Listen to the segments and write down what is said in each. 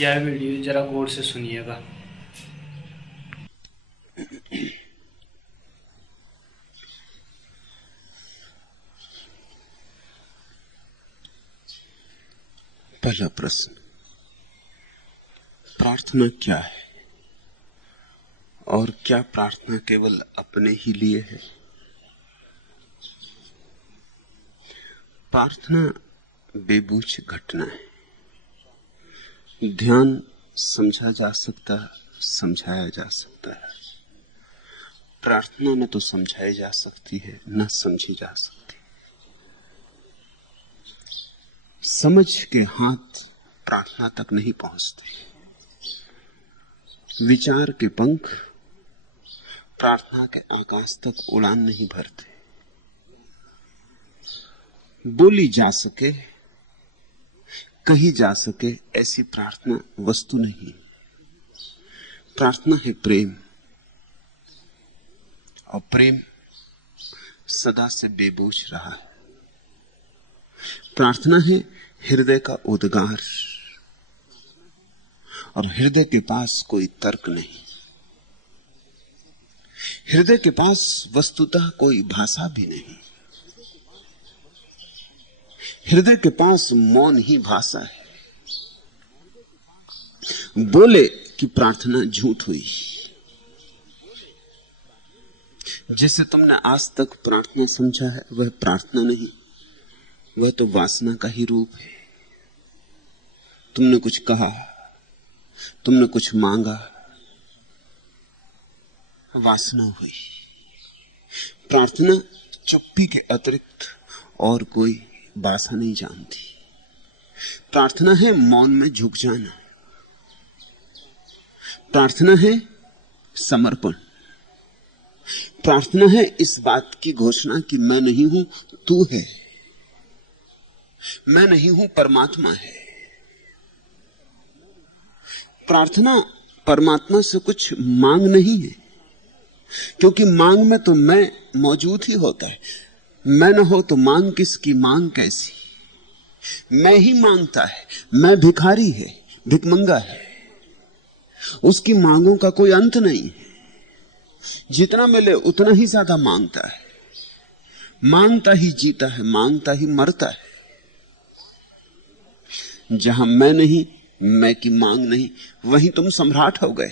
यह वीडियो जरा गौर से सुनिएगा। पहला प्रश्न, प्रार्थना क्या है और क्या प्रार्थना केवल अपने ही लिए है? प्रार्थना बेबूझ घटना है। ध्यान समझा जा सकता है, समझाया जा सकता है। प्रार्थना न तो समझाई जा सकती है, न समझी जा सकती। समझ के हाथ प्रार्थना तक नहीं पहुंचते। विचार के पंख प्रार्थना के आकाश तक उड़ान नहीं भरते। बोली जा सके, कही जा सके ऐसी प्रार्थना वस्तु नहीं। प्रार्थना है प्रेम, और प्रेम सदा से बेबूझ रहा है। प्रार्थना है हृदय का उद्गार, और हृदय के पास कोई तर्क नहीं। हृदय के पास वस्तुतः कोई भाषा भी नहीं। हृदय के पास मौन ही भाषा है। बोले कि प्रार्थना झूठ हुई। जिसे तुमने आज तक प्रार्थना समझा है वह प्रार्थना नहीं, वह तो वासना का ही रूप है। तुमने कुछ कहा, तुमने कुछ मांगा, वासना हुई। प्रार्थना चुप्पी के अतिरिक्त और कोई भाषा नहीं जानती। प्रार्थना है मौन में झुक जाना। प्रार्थना है समर्पण। प्रार्थना है इस बात की घोषणा कि मैं नहीं हूं, तू है। मैं नहीं हूं, परमात्मा है। प्रार्थना परमात्मा से कुछ मांग नहीं है, क्योंकि मांग में तो मैं मौजूद ही होता है। मैं न हो तो मांग किसकी, मांग कैसी? मैं ही मांगता है। मैं भिखारी है, भिखमंगा है। उसकी मांगों का कोई अंत नहीं है। जितना मिले उतना ही ज्यादा मांगता है। मांगता ही जीता है, मांगता ही मरता है। जहां मैं नहीं, मैं की मांग नहीं, वहीं तुम सम्राट हो गए।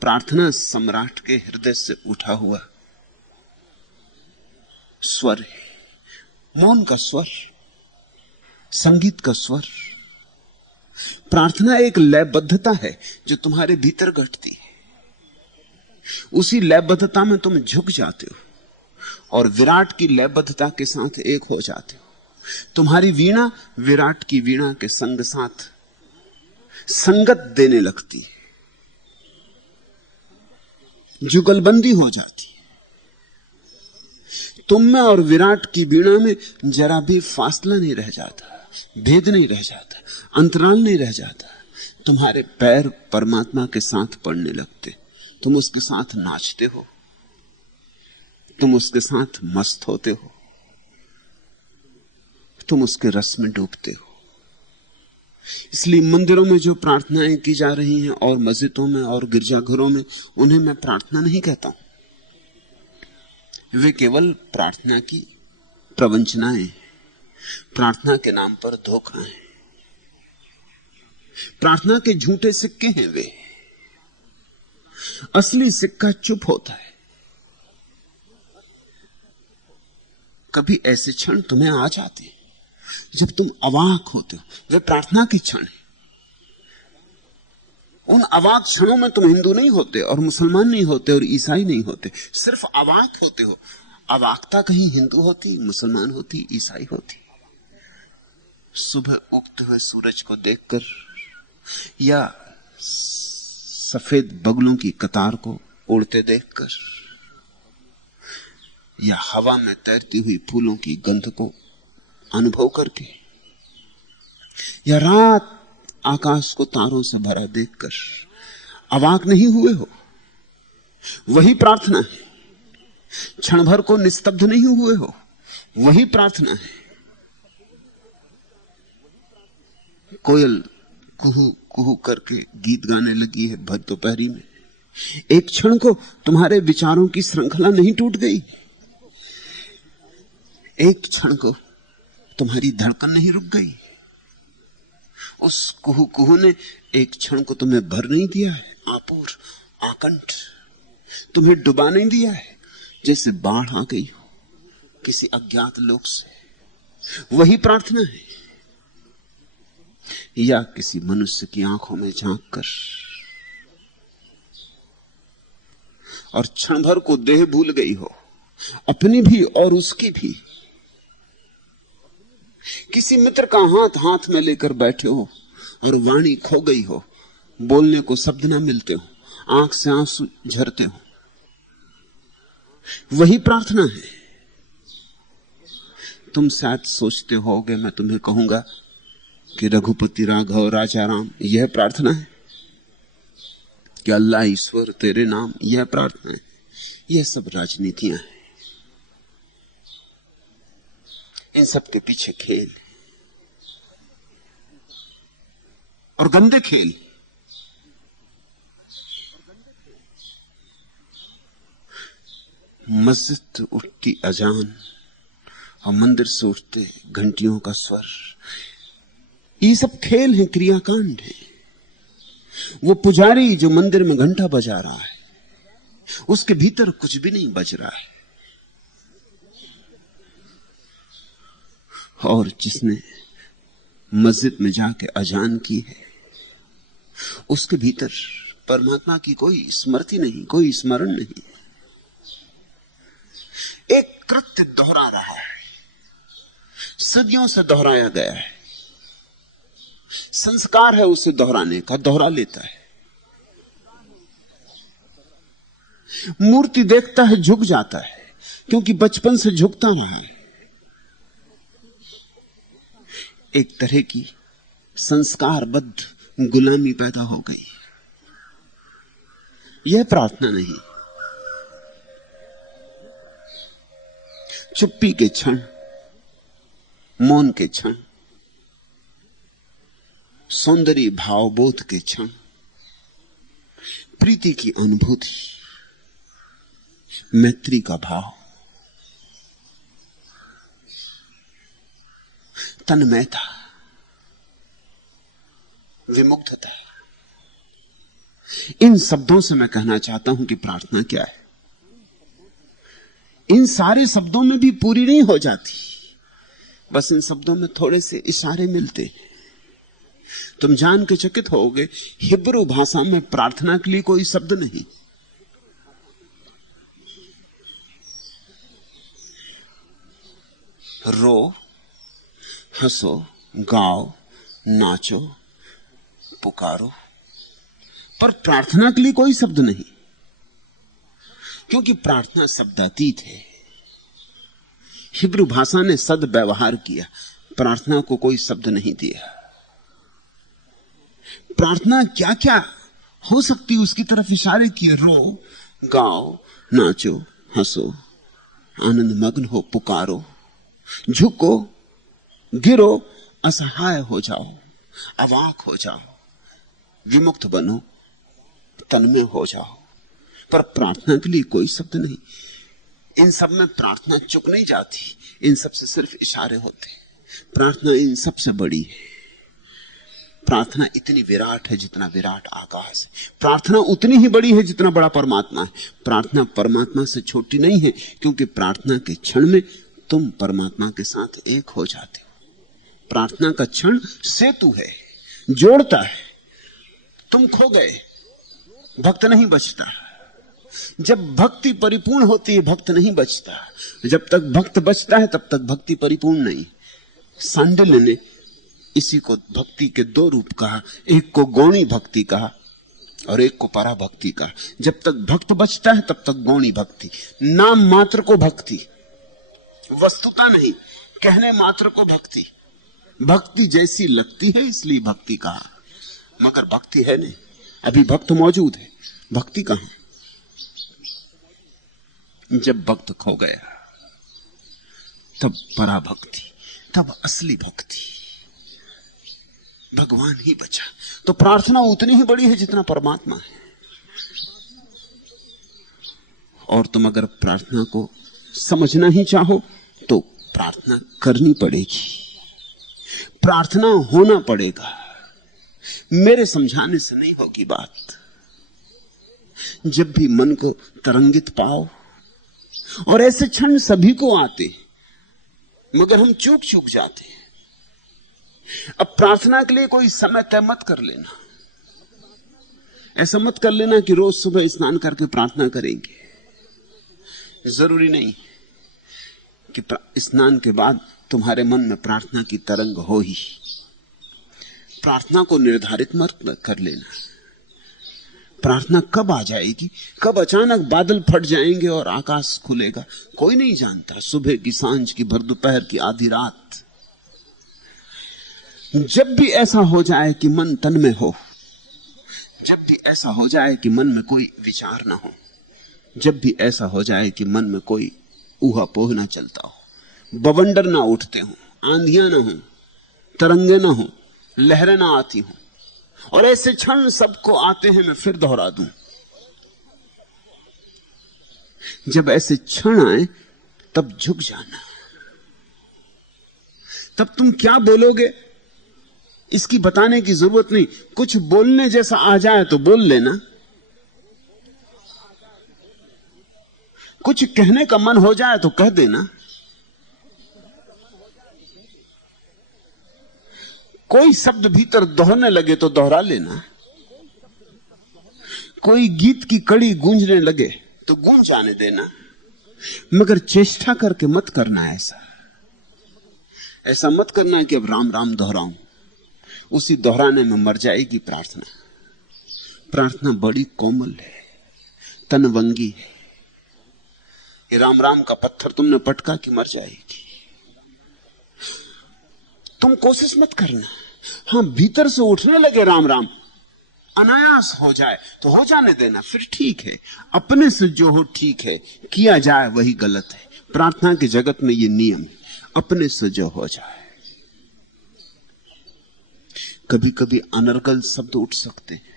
प्रार्थना सम्राट के हृदय से उठा हुआ स्वर है, मौन का स्वर, संगीत का स्वर। प्रार्थना एक लयबद्धता है जो तुम्हारे भीतर घटती है। उसी लयबद्धता में तुम झुक जाते हो और विराट की लयबद्धता के साथ एक हो जाते हो। तुम्हारी वीणा विराट की वीणा के संग साथ संगत देने लगती है, जुगलबंदी हो जाती है। तुम में और विराट की वीणा में जरा भी फासला नहीं रह जाता, भेद नहीं रह जाता, अंतराल नहीं रह जाता। तुम्हारे पैर परमात्मा के साथ पड़ने लगते। तुम उसके साथ नाचते हो, तुम उसके साथ मस्त होते हो, तुम उसके रस में डूबते हो। इसलिए मंदिरों में जो प्रार्थनाएं की जा रही हैं और मस्जिदों में और गिरजाघरों में, उन्हें मैं प्रार्थना नहीं कहता हूं। वे केवल प्रार्थना की प्रवंचनाएं, प्रार्थना के नाम पर धोखा है। प्रार्थना के झूठे सिक्के हैं वे। असली सिक्का चुप होता है। कभी ऐसे क्षण तुम्हें आ जाते हैं जब तुम अवाक होते हो, वे प्रार्थना के क्षण हैं। उन अवाक क्षणों में तुम हिंदू नहीं होते और मुसलमान नहीं होते और ईसाई नहीं होते, सिर्फ अवाक होते हो। अवाकता कहीं हिंदू होती, मुसलमान होती, ईसाई होती। सुबह उगते हुए सूरज को देखकर या सफेद बगलों की कतार को उड़ते देखकर या हवा में तैरती हुई फूलों की गंध को अनुभव करके या रात आकाश को तारों से भरा देखकर अवाक नहीं हुए हो, वही प्रार्थना है। क्षण भर को निस्तब्ध नहीं हुए हो, वही प्रार्थना है। कोयल कुहू कुहू करके गीत गाने लगी है भर दोपहरी में। एक क्षण को तुम्हारे विचारों की श्रृंखला नहीं टूट गई? एक क्षण को तुम्हारी धड़कन नहीं रुक गई? उस कुहू कुहू ने एक क्षण को तुम्हें भर नहीं दिया है? आपूर आकंठ तुम्हें डुबा नहीं दिया है? जैसे बाढ़ आ गई हो किसी अज्ञात लोक से। वही प्रार्थना है। या किसी मनुष्य की आंखों में झांक कर और क्षण भर को देह भूल गई हो, अपनी भी और उसकी भी। किसी मित्र का हाथ हाथ में लेकर बैठे हो और वाणी खो गई हो, बोलने को शब्द ना मिलते हो, आंख से आंसू झरते हो। वही प्रार्थना है। तुम शायद सोचते होगे मैं तुम्हें कहूंगा कि रघुपति राघव राजा राम, यह प्रार्थना है कि अल्लाह ईश्वर तेरे नाम, यह प्रार्थना है। यह सब राजनीतियां हैं। इन सब के पीछे खेल और गंदे खेल। मस्जिद उठती अजान और मंदिर से उठते घंटियों का स्वर, ये सब खेल हैं, क्रियाकांड है। वो पुजारी जो मंदिर में घंटा बजा रहा है, उसके भीतर कुछ भी नहीं बज रहा है। और जिसने मस्जिद में जाके अजान की है, उसके भीतर परमात्मा की कोई स्मृति नहीं, कोई स्मरण नहीं। एक कृत्य दोहरा रहा है, सदियों से दोहराया गया है। संस्कार है उसे दोहराने का, दोहरा लेता है। मूर्ति देखता है, झुक जाता है, क्योंकि बचपन से झुकता रहा है। एक तरह की संस्कारबद्ध गुलामी पैदा हो गई। यह प्रार्थना नहीं। चुप्पी के क्षण, मौन के क्षण, सौंदर्य भावबोध के क्षण, प्रीति की अनुभूति, मैत्री का भाव, तन्मयता, विमुग्धता, इन शब्दों से मैं कहना चाहता हूं कि प्रार्थना क्या है। इन सारे शब्दों में भी पूरी नहीं हो जाती, बस इन शब्दों में थोड़े से इशारे मिलते। तुम जान के चकित होगे, हिब्रू भाषा में प्रार्थना के लिए कोई शब्द नहीं। रो, हंसो, गाओ, नाचो, पुकारो, पर प्रार्थना के लिए कोई शब्द नहीं, क्योंकि प्रार्थना शब्दातीत है। हिब्रू भाषा ने सद्व्यवहार किया, प्रार्थना को कोई शब्द नहीं दिया। प्रार्थना क्या क्या हो सकती उसकी तरफ इशारे किए। रो, गाओ, नाचो, हंसो, आनंद मग्न हो, पुकारो, झुको, गिरो, असहाय हो जाओ, अवाक हो जाओ, विमुक्त बनो, तन्मय हो जाओ। पर प्रार्थना के लिए कोई शब्द नहीं। इन सब में प्रार्थना चुक नहीं जाती, इन सब से सिर्फ इशारे होते। प्रार्थना इन सब से बड़ी है। प्रार्थना इतनी विराट है जितना विराट आकाश है। प्रार्थना उतनी ही बड़ी है जितना बड़ा परमात्मा है। प्रार्थना परमात्मा से छोटी नहीं है, क्योंकि प्रार्थना के क्षण में तुम परमात्मा के साथ एक हो जाते हो। प्रार्थना का क्षण सेतु है, जोड़ता है। तुम खो गए, भक्त नहीं बचता। जब भक्ति परिपूर्ण होती है, भक्त नहीं बचता। जब तक भक्त बचता है, तब तक भक्ति परिपूर्ण नहीं। सांडिल्य ने इसी को भक्ति के दो रूप कहा, एक को गौणी भक्ति कहा और एक को परा भक्ति कहा। जब तक भक्त बचता है, तब तक गौणी भक्ति, नाम मात्र को भक्ति, वस्तुता नहीं, कहने मात्र को भक्ति। भक्ति जैसी लगती है इसलिए भक्ति कहा, मगर भक्ति है नहीं। अभी भक्त मौजूद है, भक्ति कहां? जब भक्त खो गया, तब पराभक्ति, तब असली भक्ति। भगवान ही बचा। तो प्रार्थना उतनी ही बड़ी है जितना परमात्मा है। और तुम अगर प्रार्थना को समझना ही चाहो तो प्रार्थना करनी पड़ेगी, प्रार्थना होना पड़ेगा। मेरे समझाने से नहीं होगी बात। जब भी मन को तरंगित पाओ, और ऐसे क्षण सभी को आते, मगर हम चूक चूक जाते हैं। अब प्रार्थना के लिए कोई समय तय मत कर लेना। ऐसा मत कर लेना कि रोज सुबह स्नान करके प्रार्थना करेंगे। जरूरी नहीं कि स्नान के बाद तुम्हारे मन में प्रार्थना की तरंग हो ही। प्रार्थना को निर्धारित मत कर लेना। प्रार्थना कब आ जाएगी, कब अचानक बादल फट जाएंगे और आकाश खुलेगा, कोई नहीं जानता। सुबह की, सांझ की, भर दोपहर की, आधी रात। जब भी ऐसा हो जाए कि मन तन में हो, जब भी ऐसा हो जाए कि मन में कोई विचार ना हो, जब भी ऐसा हो जाए कि मन में कोई ऊहापोह ना चलता हो, बवंडर ना उठते हो, आंधियां ना हो, तरंगे ना हो, लहरें ना आती हो, और ऐसे क्षण सबको आते हैं, मैं फिर दोहरा दूं, जब ऐसे क्षण आए तब झुक जाना। तब तुम क्या बोलोगे इसकी बताने की जरूरत नहीं। कुछ बोलने जैसा आ जाए तो बोल लेना, कुछ कहने का मन हो जाए तो कह देना, कोई शब्द भीतर दोहरने लगे तो दोहरा लेना, कोई गीत की कड़ी गूंजने लगे तो गूंज जाने देना, मगर चेष्टा करके मत करना। ऐसा मत करना कि अब राम राम दोहराऊं। उसी दोहराने में मर जाएगी प्रार्थना। प्रार्थना बड़ी कोमल है, तनवंगी है। ये राम राम का पत्थर तुमने पटका कि मर जाएगी। तुम कोशिश मत करना। हां, भीतर से उठने लगे राम राम, अनायास हो जाए तो हो जाने देना, फिर ठीक है। अपने से जो हो ठीक है, किया जाए वही गलत है। प्रार्थना के जगत में ये नियम है, अपने से जो हो जाए। कभी कभी अनर्गल शब्द उठ सकते हैं।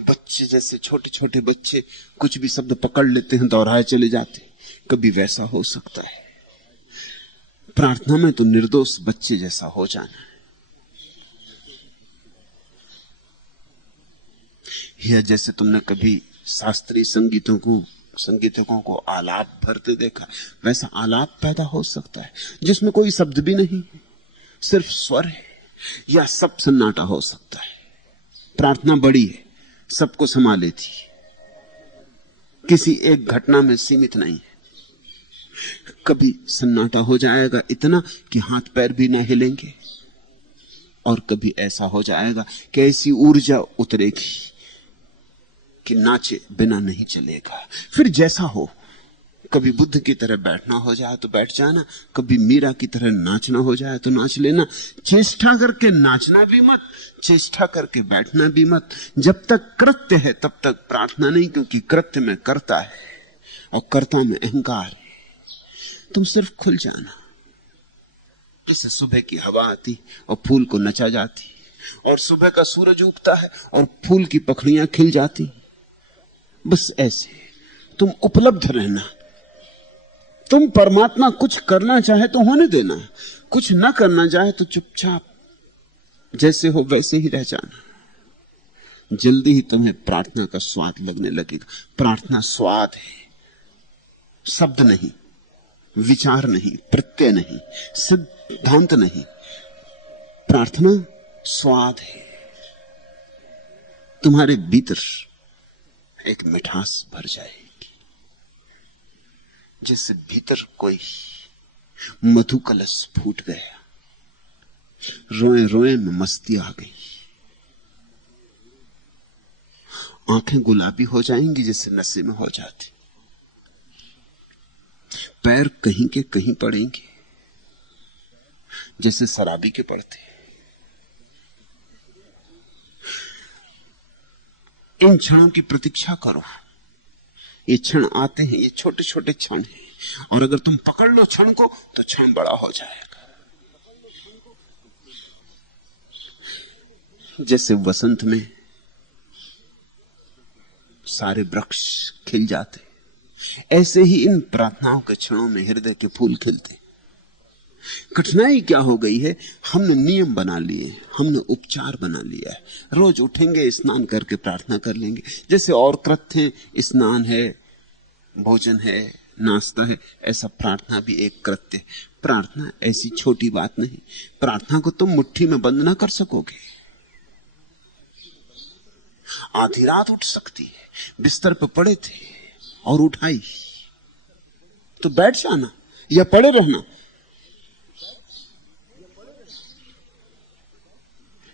बच्चे जैसे, छोटे छोटे बच्चे कुछ भी शब्द पकड़ लेते हैं, दोहराए चले जाते हैं। कभी वैसा हो सकता है। प्रार्थना में तो निर्दोष बच्चे जैसा हो जाना है। या जैसे तुमने कभी शास्त्रीय संगीतकों को आलाप भरते देखा, वैसा आलाप पैदा हो सकता है जिसमें कोई शब्द भी नहीं, सिर्फ स्वर है। या सब सन्नाटा हो सकता है। प्रार्थना बड़ी है, सबको समा लेती, किसी एक घटना में सीमित नहीं है। कभी सन्नाटा हो जाएगा इतना कि हाथ पैर भी ना हिलेंगे, और कभी ऐसा हो जाएगा कि ऐसी ऊर्जा उतरेगी कि नाचे बिना नहीं चलेगा। फिर जैसा हो, कभी बुद्ध की तरह बैठना हो जाए तो बैठ जाना, कभी मीरा की तरह नाचना हो जाए तो नाच लेना। चेष्टा करके नाचना भी मत, चेष्टा करके बैठना भी मत। जब तक कृत्य है तब तक प्रार्थना नहीं, क्योंकि कृत्य में कर्ता है और कर्ता में अहंकार है। तुम सिर्फ खुल जाना। जैसे सुबह की हवा आती और फूल को नचा जाती, और सुबह का सूरज उगता है और फूल की पखड़ियां खिल जाती, बस ऐसे तुम उपलब्ध रहना। तुम परमात्मा कुछ करना चाहे तो होने देना, कुछ ना करना चाहे तो चुपचाप जैसे हो वैसे ही रह जाना। जल्दी ही तुम्हें प्रार्थना का स्वाद लगने लगेगा। प्रार्थना स्वाद है, शब्द नहीं, विचार नहीं, प्रत्यय नहीं, सिद्धांत नहीं। प्रार्थना स्वाद है। तुम्हारे भीतर एक मिठास भर जाएगी, जैसे भीतर कोई मधु कलश फूट गया, रोए रोए में मस्ती आ गई, आंखें गुलाबी हो जाएंगी जैसे नशे में हो जाती, पैर कहीं के कहीं पड़ेंगे जैसे शराबी के पड़ते। इन क्षणों की प्रतीक्षा करो। ये क्षण आते हैं, ये छोटे छोटे क्षण हैं, और अगर तुम पकड़ लो क्षण को तो क्षण बड़ा हो जाएगा। जैसे वसंत में सारे वृक्ष खिल जाते, ऐसे ही इन प्रार्थनाओं के क्षणों में हृदय के फूल खिलते। कठिनाई क्या हो गई है, हमने नियम बना लिए, हमने उपचार बना लिया है। रोज उठेंगे, स्नान करके प्रार्थना कर लेंगे, जैसे और कृत्य हैं, स्नान है, भोजन है, नाश्ता है, ऐसा प्रार्थना भी एक कृत्य है। प्रार्थना ऐसी छोटी बात नहीं। प्रार्थना को तुम मुट्ठी में बंद ना कर सकोगे। आधी रात उठ सकती है, बिस्तर पर पड़े थे और उठाई तो बैठ जाना या पड़े रहना।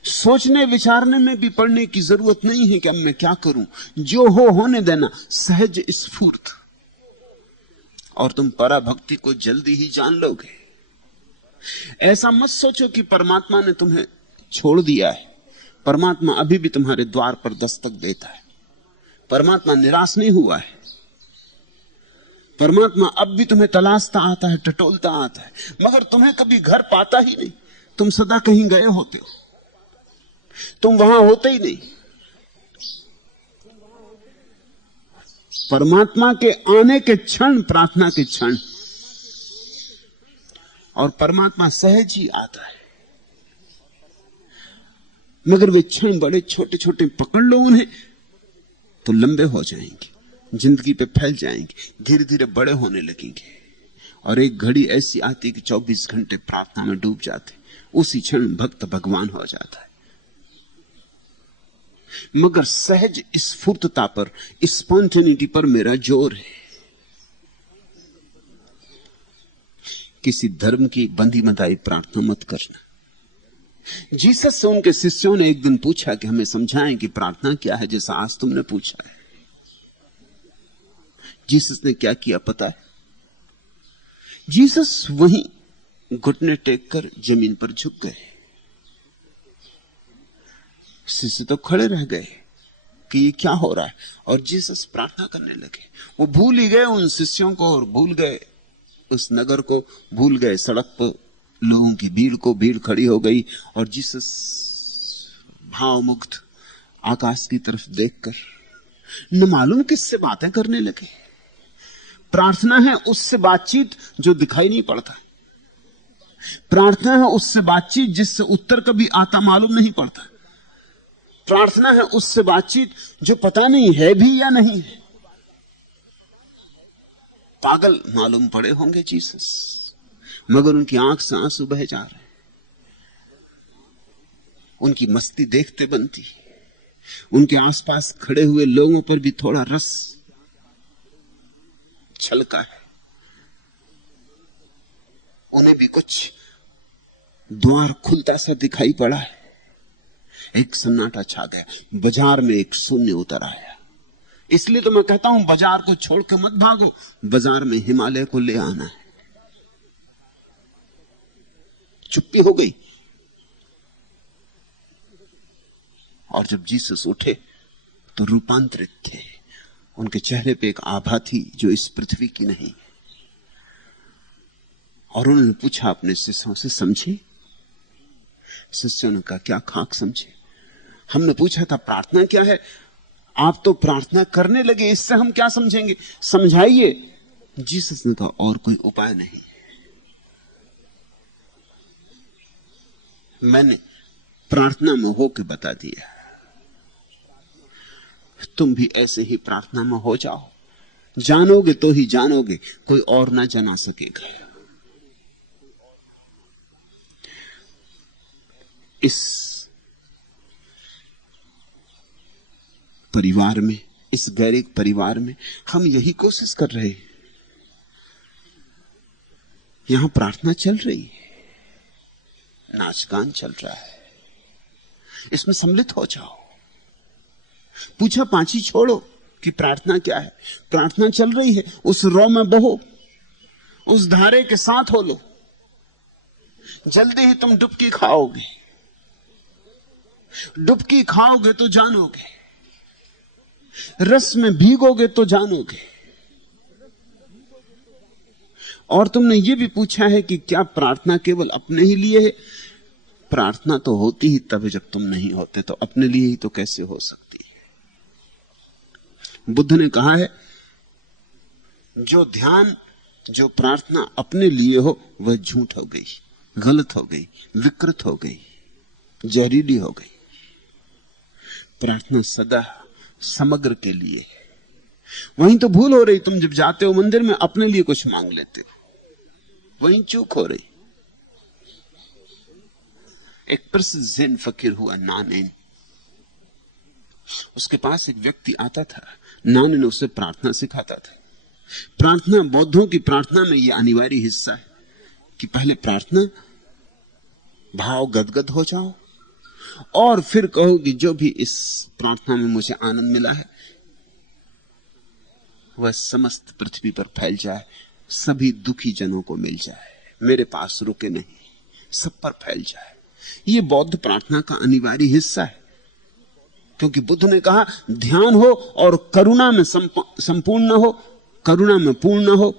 सोचने विचारने में भी पड़ने की जरूरत नहीं है कि अब मैं क्या करूं। जो हो होने देना, सहज स्फूर्त, और तुम पराभक्ति को जल्दी ही जान लोगे। ऐसा मत सोचो कि परमात्मा ने तुम्हें छोड़ दिया है। परमात्मा अभी भी तुम्हारे द्वार पर दस्तक देता है। परमात्मा निराश नहीं हुआ है। परमात्मा अब भी तुम्हें तलाशता आता है, टटोलता आता है, मगर तुम्हें कभी घर पाता ही नहीं। तुम सदा कहीं गए होते हो, तुम वहां होते ही नहीं। परमात्मा के आने के क्षण प्रार्थना के क्षण, और परमात्मा सहज ही आता है। मगर वे क्षण बड़े छोटे छोटे, पकड़ लो उन्हें तो लंबे हो जाएंगे, जिंदगी पे फैल जाएंगे, धीरे धीरे बड़े होने लगेंगे। और एक घड़ी ऐसी आती कि 24 घंटे प्रार्थना में डूब जाते, उसी क्षण भक्त भगवान हो जाता है। मगर सहज स्फूर्तता पर, स्पॉन्टेनिटी पर मेरा जोर है। किसी धर्म की बंधी बंधाई प्रार्थना मत करना। जीसस से उनके शिष्यों ने एक दिन पूछा कि हमें समझाएं कि प्रार्थना क्या है, जैसा आज तुमने पूछा है। जीसस ने क्या किया पता है? जीसस वहीं घुटने टेक कर जमीन पर झुक गए। शिष्य तो खड़े रह गए कि ये क्या हो रहा है, और जीसस प्रार्थना करने लगे। वो भूल ही गए उन शिष्यों को, और भूल गए उस नगर को, भूल गए सड़क पर लोगों की भीड़ को। भीड़ खड़ी हो गई और जीसस भावमुग्ध आकाश की तरफ देखकर न मालूम किससे बातें करने लगे। प्रार्थना है उससे बातचीत जो दिखाई नहीं पड़ता। प्रार्थना है उससे बातचीत जिससे उत्तर कभी आता मालूम नहीं पड़ता। प्रार्थना है उससे बातचीत जो पता नहीं है भी या नहीं है। पागल मालूम पड़े होंगे जीसस, मगर उनकी आंख से आंसू बह जा रहे हैं। उनकी मस्ती देखते बनती। उनके आसपास खड़े हुए लोगों पर भी थोड़ा रस छलका है। उन्हें भी कुछ द्वार खुलता सा दिखाई पड़ा है। एक सन्नाटा छा गया। बाजार में एक शून्य उतर आया। इसलिए तो मैं कहता हूं, बाजार को छोड़ के मत भागो, बाजार में हिमालय को ले आना है। चुप्पी हो गई, और जब जीसस उठे तो रूपांतरित थे। उनके चेहरे पे एक आभा थी जो इस पृथ्वी की नहीं। और उन्होंने पूछा अपने शिष्यों से, समझे? शिष्यों ने कहा, क्या खाक समझे? हमने पूछा था प्रार्थना क्या है, आप तो प्रार्थना करने लगे, इससे हम क्या समझेंगे? समझाइए। जीसस ने कहा, और कोई उपाय नहीं। मैंने प्रार्थना में होकर बता दिया, तुम भी ऐसे ही प्रार्थना में हो जाओ। जानोगे तो ही जानोगे, कोई और ना जाना सकेगा। इस परिवार में, इस गैरिक परिवार में हम यही कोशिश कर रहे हैं। यहां प्रार्थना चल रही है, नाच गान चल रहा है, इसमें सम्मिलित हो जाओ। पूछा पांची छोड़ो कि प्रार्थना क्या है। प्रार्थना चल रही है, उस रौ में बहो, उस धारे के साथ हो लो। जल्दी ही तुम डुबकी खाओगे। डुबकी खाओगे तो जानोगे, रस में भीगोगे तो जानोगे। और तुमने ये भी पूछा है कि क्या प्रार्थना केवल अपने ही लिए है? प्रार्थना तो होती ही तब जब तुम नहीं होते, तो अपने लिए ही तो कैसे हो सकती है। बुद्ध ने कहा है, जो ध्यान, जो प्रार्थना अपने लिए हो वह झूठ हो गई, गलत हो गई, विकृत हो गई, जहरीली हो गई। प्रार्थना सदा समग्र के लिए है। वहीं तो भूल हो रही, तुम जब जाते हो मंदिर में अपने लिए कुछ मांग लेते हो, वहीं चूक हो रही। एक प्रसिद्ध ज़ेन फकीर हुआ नानेन, उसके पास एक व्यक्ति आता था, नानेन उसे प्रार्थना सिखाता था। प्रार्थना, बौद्धों की प्रार्थना में यह अनिवार्य हिस्सा है कि पहले प्रार्थना, भाव गदगद हो जाओ और फिर कहो कि जो भी इस प्रार्थना में मुझे आनंद मिला है वह समस्त पृथ्वी पर फैल जाए, सभी दुखी जनों को मिल जाए, मेरे पास रुके नहीं, सब पर फैल जाए। यह बौद्ध प्रार्थना का अनिवार्य हिस्सा है, क्योंकि बुद्ध ने कहा ध्यान हो और करुणा में संपूर्ण न हो, करुणा में पूर्ण न हो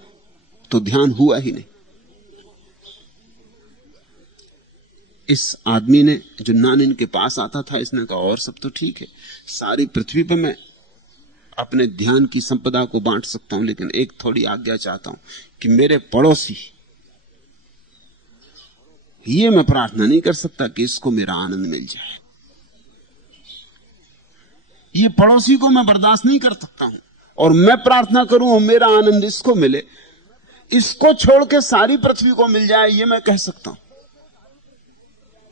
तो ध्यान हुआ ही नहीं। इस आदमी ने, जो नानेन के पास आता था, इसने कहा और सब तो ठीक है, सारी पृथ्वी पर मैं अपने ध्यान की संपदा को बांट सकता हूं, लेकिन एक थोड़ी आज्ञा चाहता हूं कि मेरे पड़ोसी, ये मैं प्रार्थना नहीं कर सकता कि इसको मेरा आनंद मिल जाए, ये पड़ोसी को मैं बर्दाश्त नहीं कर सकता हूं, और मैं प्रार्थना करूं और मेरा आनंद इसको मिले, इसको छोड़ के सारी पृथ्वी को मिल जाए, ये मैं कह सकता हूं।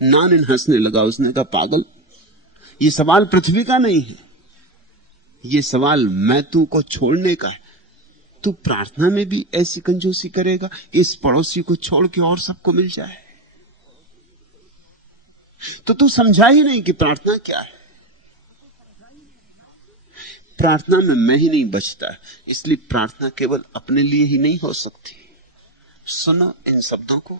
नानेन हंसने लगा, उसने कहा पागल, ये सवाल पृथ्वी का नहीं है, ये सवाल मैं तू को छोड़ने का है। तू प्रार्थना में भी ऐसी कंजूसी करेगा, इस पड़ोसी को छोड़ के और सबको मिल जाए, तो तू समझा ही नहीं कि प्रार्थना क्या है। प्रार्थना में मैं ही नहीं बचता, इसलिए प्रार्थना केवल अपने लिए ही नहीं हो सकती। सुनो इन शब्दों को,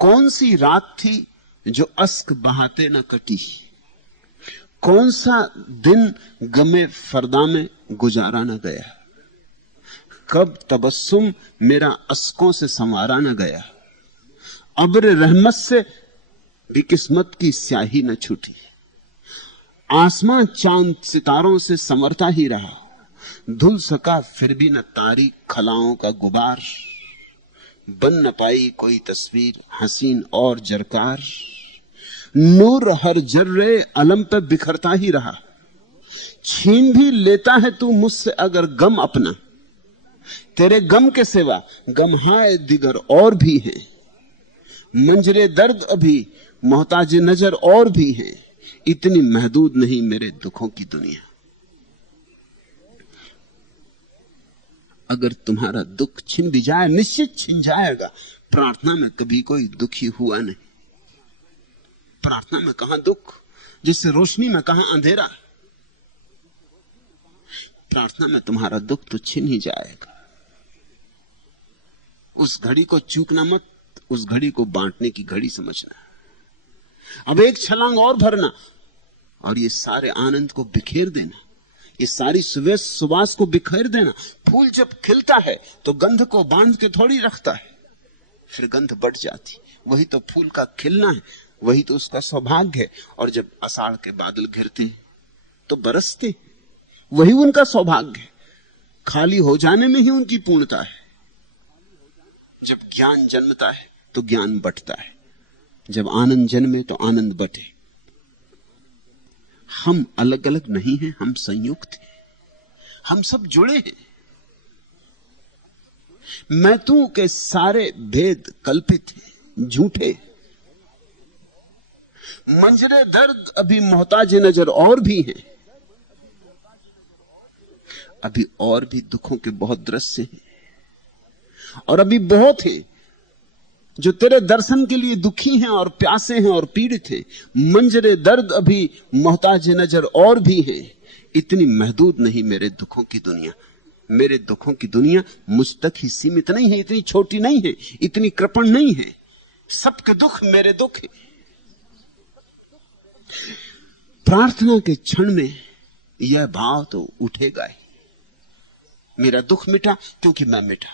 कौन सी रात थी जो अश्क बहाते न कटी, कौन सा दिन गमे फरदा में गुजारा न गया, कब तबस्सुम मेरा अश्कों से संवारा न गया, अब्र रहमत से भी किस्मत की स्याही न छूटी, आसमां चांद सितारों से संवरता ही रहा, धुल सका फिर भी न तारी खलाओं का गुबार, बन न पाई कोई तस्वीर हसीन और जरकार, नूर हर जर्रे अलम पे बिखरता ही रहा, छीन भी लेता है तू मुझसे अगर गम अपना, तेरे गम के सिवा गमहाए दिगर और भी हैं, मंजरे दर्द अभी मोहताज नजर और भी हैं, इतनी महदूद नहीं मेरे दुखों की दुनिया। अगर तुम्हारा दुख छिन भी जाए, निश्चित छिन जाएगा। प्रार्थना में कभी कोई दुखी हुआ नहीं। प्रार्थना में कहां दुख, जैसे रोशनी में कहां अंधेरा। प्रार्थना में तुम्हारा दुख तो छिन ही जाएगा। उस घड़ी को चूकना मत, उस घड़ी को बांटने की घड़ी समझना। अब एक छलांग और भरना और ये सारे आनंद को बिखेर देना, ये सारी सुवास को बिखेर देना। फूल जब खिलता है तो गंध को बांध के थोड़ी रखता है, फिर गंध बढ़ जाती। वही तो फूल का खिलना है, वही तो उसका सौभाग्य है। और जब आषाढ़ के बादल घिरते हैं तो बरसते, वही उनका सौभाग्य है। खाली हो जाने में ही उनकी पूर्णता है। जब ज्ञान जन्मता है तो ज्ञान बंटता है, जब आनंद जन्मे तो आनंद बटे। हम अलग अलग नहीं हैं, हम संयुक्त हैं, हम सब जुड़े हैं। मैं तू के सारे भेद कल्पित हैं, झूठे। मंजरे दर्द अभी मोहताज नजर और भी हैं, अभी और भी दुखों के बहुत दृश्य हैं, और अभी बहुत हैं जो तेरे दर्शन के लिए दुखी हैं और प्यासे हैं और पीड़ित हैं। मंजरे दर्द अभी मोहताज नजर और भी हैं, इतनी महदूद नहीं मेरे दुखों की दुनिया। मेरे दुखों की दुनिया मुझ तक ही सीमित नहीं है, इतनी छोटी नहीं है, इतनी कृपण नहीं है। सबके दुख मेरे दुख हैं। प्रार्थना के क्षण में यह भाव तो उठेगा ही, मेरा दुख मिटा क्योंकि मैं मिटा।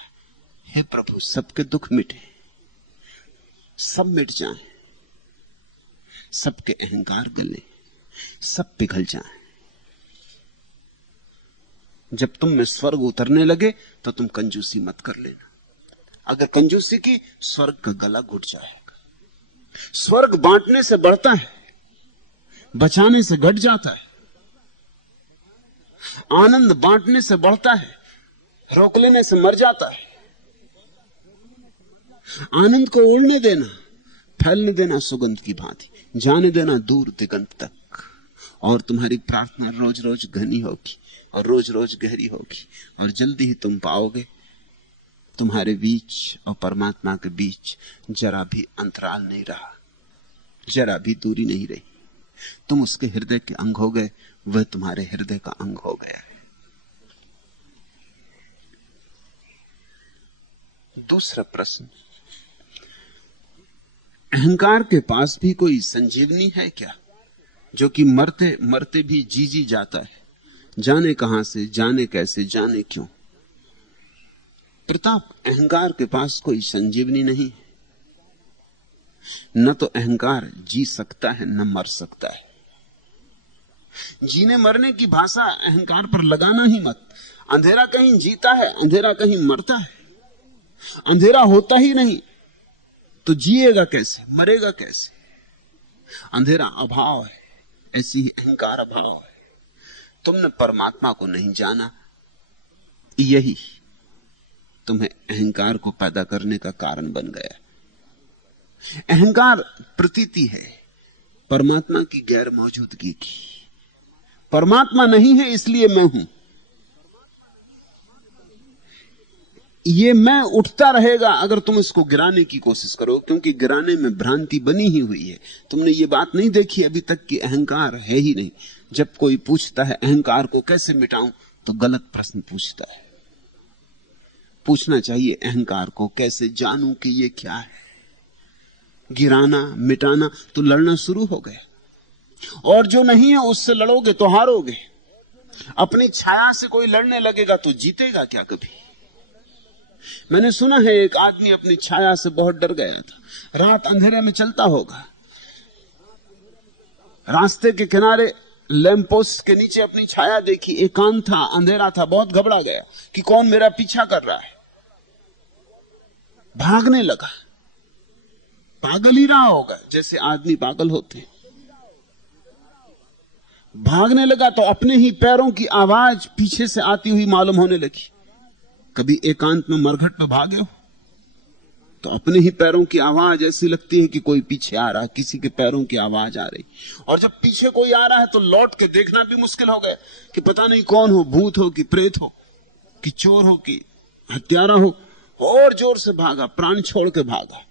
हे प्रभु, सबके दुख मिटे, सब मिट जाएं, सबके अहंकार गले, सब पिघल जाएं। जब तुम में स्वर्ग उतरने लगे तो तुम कंजूसी मत कर लेना। अगर कंजूसी की, स्वर्ग का गला घुट जाएगा। स्वर्ग बांटने से बढ़ता है, बचाने से घट जाता है। आनंद बांटने से बढ़ता है, रोक लेने से मर जाता है। आनंद को उड़ने देना, फैलने देना सुगंध की भांति, जाने देना दूर दिगंत तक। और तुम्हारी प्रार्थना रोज रोज घनी होगी और रोज रोज गहरी होगी, और जल्दी ही तुम पाओगे तुम्हारे बीच और परमात्मा के बीच जरा भी अंतराल नहीं रहा, जरा भी दूरी नहीं रही। तुम उसके हृदय के अंग हो गए, वह तुम्हारे हृदय का अंग हो गया है। दूसरा प्रश्न, अहंकार के पास भी कोई संजीवनी है क्या, जो कि मरते मरते भी जी जाता है, जाने कहां से, जाने कैसे, जाने क्यों। प्रताप, अहंकार के पास कोई संजीवनी नहीं है। न तो अहंकार जी सकता है न मर सकता है। जीने मरने की भाषा अहंकार पर लगाना ही मत। अंधेरा कहीं जीता है, अंधेरा कहीं मरता है। अंधेरा होता ही नहीं तो जिएगा कैसे, मरेगा कैसे। अंधेरा अभाव है, ऐसी ही अहंकार अभाव है। तुमने परमात्मा को नहीं जाना, यही तुम्हें अहंकार को पैदा करने का कारण बन गया। अहंकार प्रतीति है परमात्मा की गैर मौजूदगी की। परमात्मा नहीं है इसलिए मैं हूं। ये मैं उठता रहेगा अगर तुम इसको गिराने की कोशिश करो, क्योंकि गिराने में भ्रांति बनी ही हुई है। तुमने ये बात नहीं देखी अभी तक कि अहंकार है ही नहीं। जब कोई पूछता है अहंकार को कैसे मिटाऊं, तो गलत प्रश्न पूछता है। पूछना चाहिए अहंकार को कैसे जानूं कि ये क्या है। गिराना मिटाना तो लड़ना शुरू हो गया, और जो नहीं है उससे लड़ोगे तो हारोगे। अपनी छाया से कोई लड़ने लगेगा तो जीतेगा क्या कभी। मैंने सुना है एक आदमी अपनी छाया से बहुत डर गया था। रात अंधेरे में चलता होगा, रास्ते के किनारे लैंप पोस्ट के नीचे अपनी छाया देखी, एकांत था, अंधेरा था, बहुत घबरा गया कि कौन मेरा पीछा कर रहा है। भागने लगा, पागल ही रहा होगा जैसे आदमी पागल होते हैं। भागने लगा तो अपने ही पैरों की आवाज पीछे से आती हुई मालूम होने लगी। कभी एकांत में मरघट पे भागे हो तो अपने ही पैरों की आवाज ऐसी लगती है कि कोई पीछे आ रहा, किसी के पैरों की आवाज आ रही। और जब पीछे कोई आ रहा है तो लौट के देखना भी मुश्किल हो गया कि पता नहीं कौन हो, भूत हो कि प्रेत हो कि चोर हो कि हत्यारा हो। और जोर से भागा, प्राण छोड़ के भागा।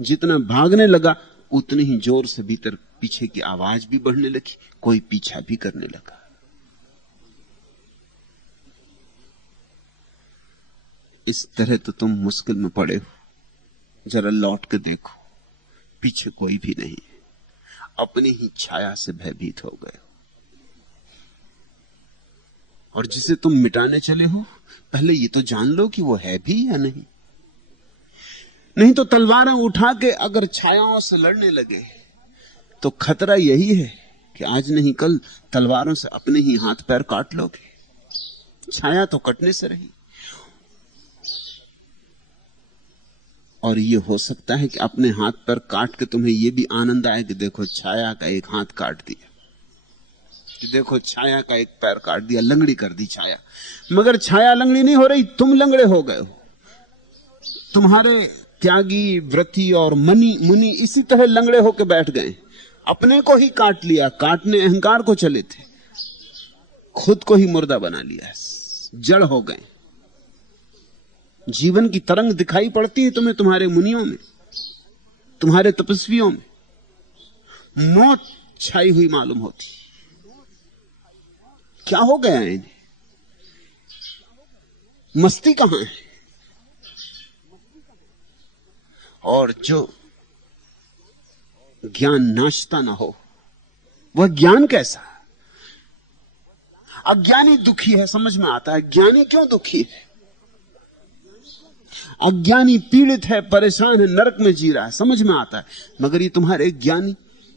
जितना भागने लगा उतनी ही जोर से भीतर पीछे की आवाज भी बढ़ने लगी, कोई पीछा भी करने लगा। इस तरह तो तुम मुश्किल में पड़े हो। जरा लौट के देखो, पीछे कोई भी नहीं है, अपनी ही छाया से भयभीत हो गए हो। और जिसे तुम मिटाने चले हो, पहले ये तो जान लो कि वो है भी या नहीं। नहीं तो तलवारें उठा के अगर छायाओं से लड़ने लगे तो खतरा यही है कि आज नहीं कल तलवारों से अपने ही हाथ पैर काट लोगे। छाया तो कटने से रही। और ये हो सकता है कि अपने हाथ पैर काट के तुम्हें ये भी आनंद आए कि देखो छाया का एक हाथ काट दिया, कि देखो छाया का एक पैर काट दिया, लंगड़ी कर दी छाया। मगर छाया लंगड़ी नहीं हो रही, तुम लंगड़े हो गए हो। तुम्हारे त्यागी, व्रती और मुनि इसी तरह लंगड़े होकर बैठ गए, अपने को ही काट लिया। काटने अहंकार को चले थे, खुद को ही मुर्दा बना लिया, जड़ हो गए। जीवन की तरंग दिखाई पड़ती है तुम्हें, तुम्हारे मुनियों में, तुम्हारे तपस्वियों में। मौत छाई हुई मालूम होती। क्या हो गया इन्हें? मस्ती कहां है? और जो ज्ञान नाचता ना हो, वह ज्ञान कैसा? अज्ञानी दुखी है, समझ में आता है। ज्ञानी क्यों दुखी है? अज्ञानी पीड़ित है, परेशान है, नरक में जी रहा है, समझ में आता है। मगर ये तुम्हारे ज्ञानी,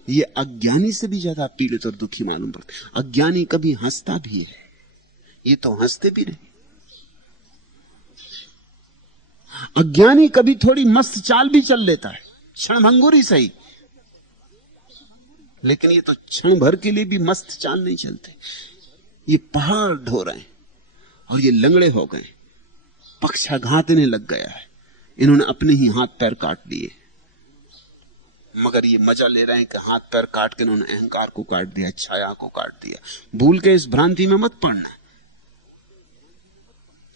ये अज्ञानी से भी ज्यादा पीड़ित और दुखी मालूम पड़ता। अज्ञानी कभी हंसता भी है, ये तो हंसते भी नहीं। अज्ञानी कभी थोड़ी मस्त चाल भी चल लेता है, क्षणभंगुर ही सही, लेकिन ये तो क्षण भर के लिए भी मस्त चाल नहीं चलते। ये पहाड़ ढो रहे हैं और ये लंगड़े हो गए, पक्षाघात इन्हें लग गया है, इन्होंने अपने ही हाथ पैर काट लिए, मगर ये मजा ले रहे हैं कि हाथ पैर काट के इन्होंने अहंकार को काट दिया, छाया को काट दिया। भूल के इस भ्रांति में मत पड़ना,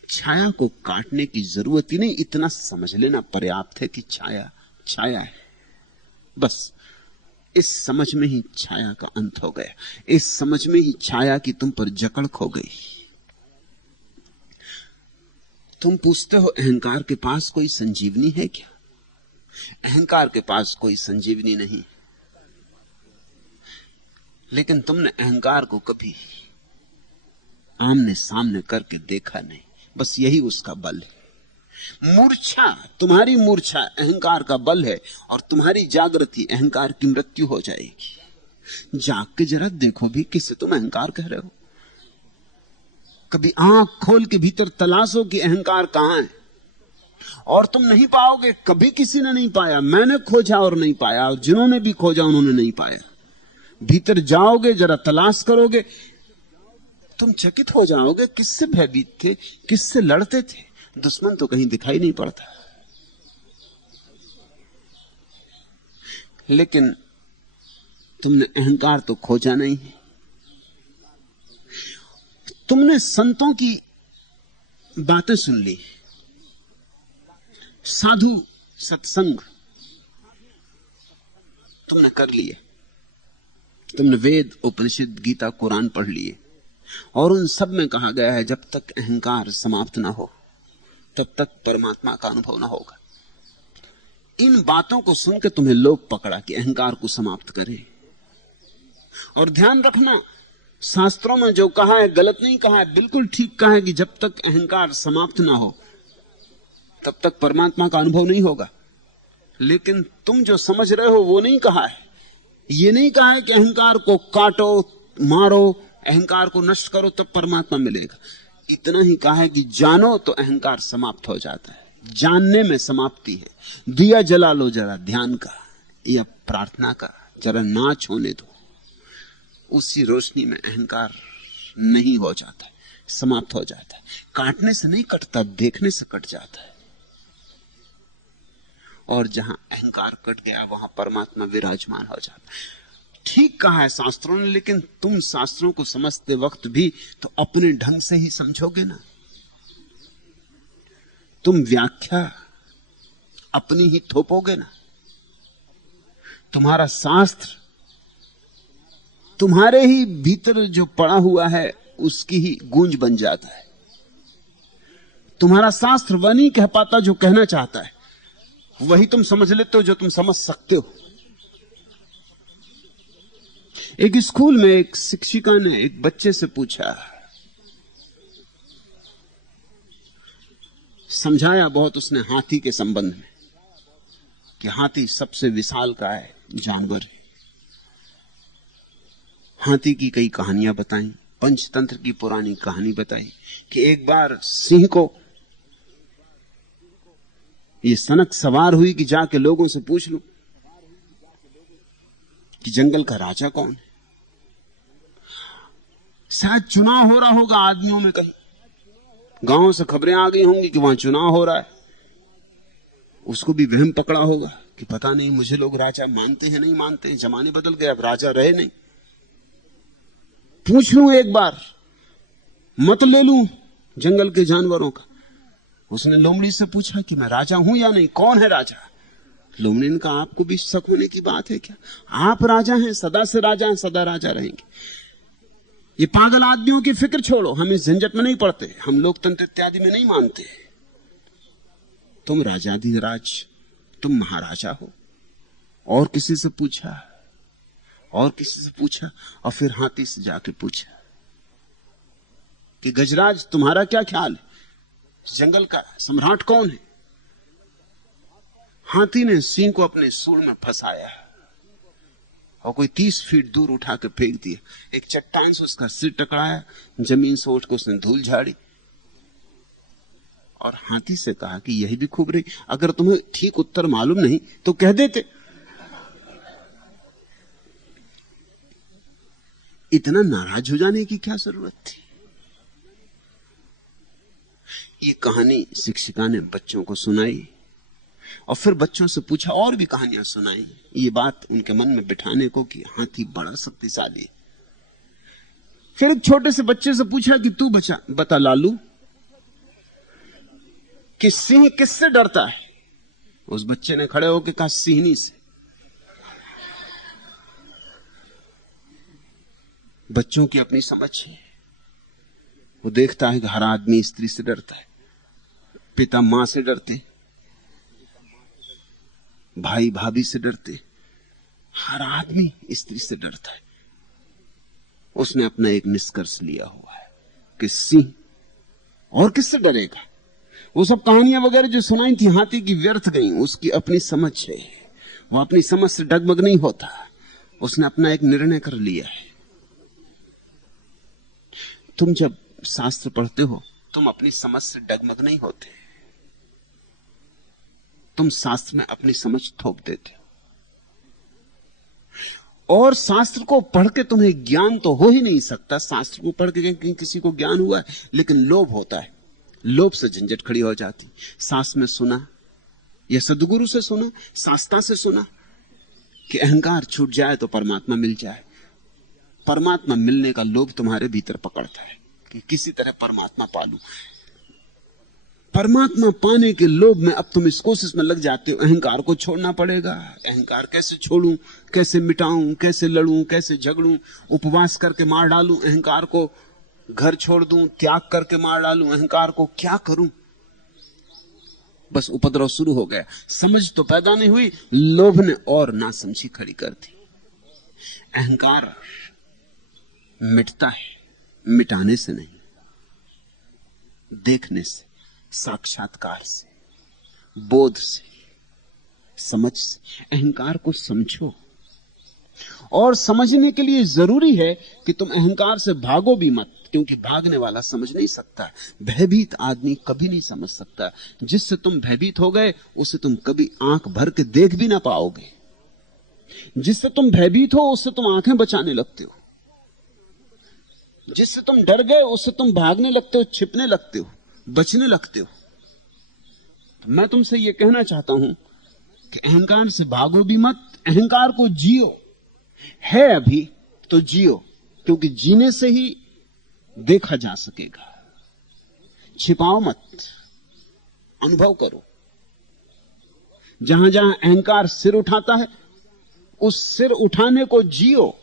छाया को काटने की जरूरत ही नहीं, इतना समझ लेना पर्याप्त है कि छाया छाया है। बस इस समझ में ही छाया का अंत हो गया, इस समझ में ही छाया की तुम पर जकड़ खो गई। तुम पूछते हो अहंकार के पास कोई संजीवनी है क्या? अहंकार के पास कोई संजीवनी नहीं, लेकिन तुमने अहंकार को कभी आमने सामने करके देखा नहीं, बस यही उसका बल है। मूर्छा, तुम्हारी मूर्छा अहंकार का बल है, और तुम्हारी जागृति अहंकार की मृत्यु हो जाएगी। जाग के जरा देखो भी, किससे तुम अहंकार कह रहे हो? कभी आंख खोल के भीतर तलाशो कि अहंकार कहां है, और तुम नहीं पाओगे। कभी किसी ने नहीं पाया, मैंने खोजा और नहीं पाया, और जिन्होंने भी खोजा उन्होंने नहीं पाया। भीतर जाओगे, जरा तलाश करोगे, तुम चकित हो जाओगे। किससे भयभीत थे, किससे लड़ते थे? दुश्मन तो कहीं दिखाई नहीं पड़ता, लेकिन तुमने अहंकार तो खोजा नहीं है। तुमने संतों की बातें सुन ली, साधु सत्संग तुमने कर लिए, तुमने वेद उपनिषद गीता कुरान पढ़ लिए, और उन सब में कहा गया है जब तक अहंकार समाप्त ना हो तब तक परमात्मा का अनुभव ना होगा। इन बातों को सुनकर तुम्हें लोभ पकड़ा कि अहंकार को समाप्त करें। और ध्यान रखना, शास्त्रों में जो कहा है गलत नहीं कहा है, बिल्कुल ठीक कहा है कि जब तक अहंकार समाप्त ना हो तब तक परमात्मा का अनुभव नहीं होगा। लेकिन तुम जो समझ रहे हो वो नहीं कहा है। ये नहीं कहा है कि अहंकार को काटो, मारो, अहंकार को नष्ट करो तब परमात्मा मिलेगा। इतना ही कहा है कि जानो तो अहंकार समाप्त हो जाता है। जानने में समाप्ति है। दिया जला लो जरा ध्यान का या प्रार्थना का, जरा नाच होने दो, उसी रोशनी में अहंकार नहीं हो जाता है, समाप्त हो जाता है। काटने से नहीं कटता, देखने से कट जाता है। और जहां अहंकार कट गया वहां परमात्मा विराजमान हो जाता है। ठीक कहा है शास्त्रों ने, लेकिन तुम शास्त्रों को समझते वक्त भी तो अपने ढंग से ही समझोगे ना। तुम व्याख्या अपनी ही थोपोगे ना। तुम्हारा शास्त्र तुम्हारे ही भीतर जो पड़ा हुआ है उसकी ही गूंज बन जाता है। तुम्हारा शास्त्र वह नहीं कह पाता जो कहना चाहता है, वही तुम समझ लेते हो जो तुम समझ सकते हो। एक स्कूल में एक शिक्षिका ने एक बच्चे से पूछा, समझाया बहुत उसने हाथी के संबंध में कि हाथी सबसे विशालकाय जानवर है। हाथी की कई कहानियां बताई, पंचतंत्र की पुरानी कहानी बताई कि एक बार सिंह को ये सनक सवार हुई कि जाके लोगों से पूछ लूं कि जंगल का राजा कौन है। शायद चुनाव हो रहा होगा आदमियों में, कहीं गांव से खबरें आ गई होंगी कि वहां चुनाव हो रहा है। उसको भी वहम पकड़ा होगा कि पता नहीं मुझे लोग राजा मानते हैं नहीं मानते हैं, जमाने बदल गए, अब राजा रहे नहीं। पूछ लूं एक बार, मत ले लूं जंगल के जानवरों का। उसने लोमड़ी से पूछा कि मैं राजा हूं या नहीं, कौन है राजा? लोमड़ी ने कहा आपको भी शक होने की बात है क्या? आप राजा हैं, सदा से राजा हैं, सदा राजा रहेंगे। ये पागल आदमियों की फिक्र छोड़ो, हम इस झंझट में नहीं पड़ते, हम लोकतंत्र इत्यादि में नहीं मानते। तुम राजाधिराज, तुम महाराजा हो। और किसी से पूछा, और किसी से पूछा, और फिर हाथी से जाके पूछा कि गजराज तुम्हारा क्या ख्याल है, जंगल का सम्राट कौन है? हाथी ने सिंह को अपने सूंड में फंसाया और कोई 30 फीट दूर उठा के फेंक दिया। एक चट्टान से उसका सिर टकराया, जमीन से उठ के उसने धूल झाड़ी और हाथी से कहा कि यही भी खूब रही, अगर तुम्हें ठीक उत्तर मालूम नहीं तो कह देते। इतना नाराज हो जाने की क्या जरूरत थी? ये कहानी शिक्षिका ने बच्चों को सुनाई और फिर बच्चों से पूछा और भी कहानियां सुनाई, ये बात उनके मन में बिठाने को कि हाथी बड़ा शक्तिशाली। फिर एक छोटे से बच्चे से पूछा कि तू बता लालू कि सिंह किससे डरता है? उस बच्चे ने खड़े होकर कहा सिंहनी से। बच्चों की अपनी समझ है, वो देखता है कि हर आदमी स्त्री से डरता है, पिता मां से डरते, भाई भाभी से डरते, हर आदमी स्त्री से डरता है। उसने अपना एक निष्कर्ष लिया हुआ है कि सिंह और किससे डरेगा। वो सब कहानियां वगैरह जो सुनाई थी हाथी की व्यर्थ गई, उसकी अपनी समझ है, वो अपनी समझ से डगमग नहीं होता। उसने अपना एक निर्णय कर लिया है। तुम जब शास्त्र पढ़ते हो तुम अपनी समझ से डगमग नहीं होते, तुम शास्त्र में अपनी समझ थोप देते हो। और शास्त्र को पढ़ के तुम्हें ज्ञान तो हो ही नहीं सकता। शास्त्र को पढ़ के किसी को ज्ञान हुआ है, लेकिन लोभ होता है, लोभ से झंझट खड़ी हो जाती। शास्त्र में सुना या सदगुरु से सुना, शास्त्रा से सुना कि अहंकार छूट जाए तो परमात्मा मिल जाए। परमात्मा मिलने का लोभ तुम्हारे भीतर पकड़ता है कि किसी तरह परमात्मा पालूं। परमात्मा पाने के लोभ में अब तुम इस कोशिश में लग जाते हो, अहंकार को छोड़ना पड़ेगा। अहंकार कैसे छोड़ूं, कैसे मिटाऊं, कैसे लड़ूं, कैसे झगड़ूं, उपवास करके मार डालूं अहंकार को, घर छोड़ दूं, त्याग करके मार डालूं अहंकार को, क्या करूं? बस उपद्रव शुरू हो गया। समझ तो पैदा नहीं हुई, लोभ ने और नासमझी खड़ी कर दी। अहंकार मिटता है, मिटाने से नहीं, देखने से, साक्षात्कार से, बोध से, समझ से। अहंकार को समझो, और समझने के लिए जरूरी है कि तुम अहंकार से भागो भी मत, क्योंकि भागने वाला समझ नहीं सकता। भयभीत आदमी कभी नहीं समझ सकता। जिससे तुम भयभीत हो गए उसे तुम कभी आंख भर के देख भी ना पाओगे। जिससे तुम भयभीत हो उससे तुम आंखें बचाने लगते हो। जिससे तुम डर गए उससे तुम भागने लगते हो, छिपने लगते हो, बचने लगते हो। तो मैं तुमसे यह कहना चाहता हूं कि अहंकार से भागो भी मत, अहंकार को जियो। है अभी तो जियो, क्योंकि जीने से ही देखा जा सकेगा। छिपाओ मत, अनुभव करो। जहां जहां अहंकार सिर उठाता है उस सिर उठाने को जियो,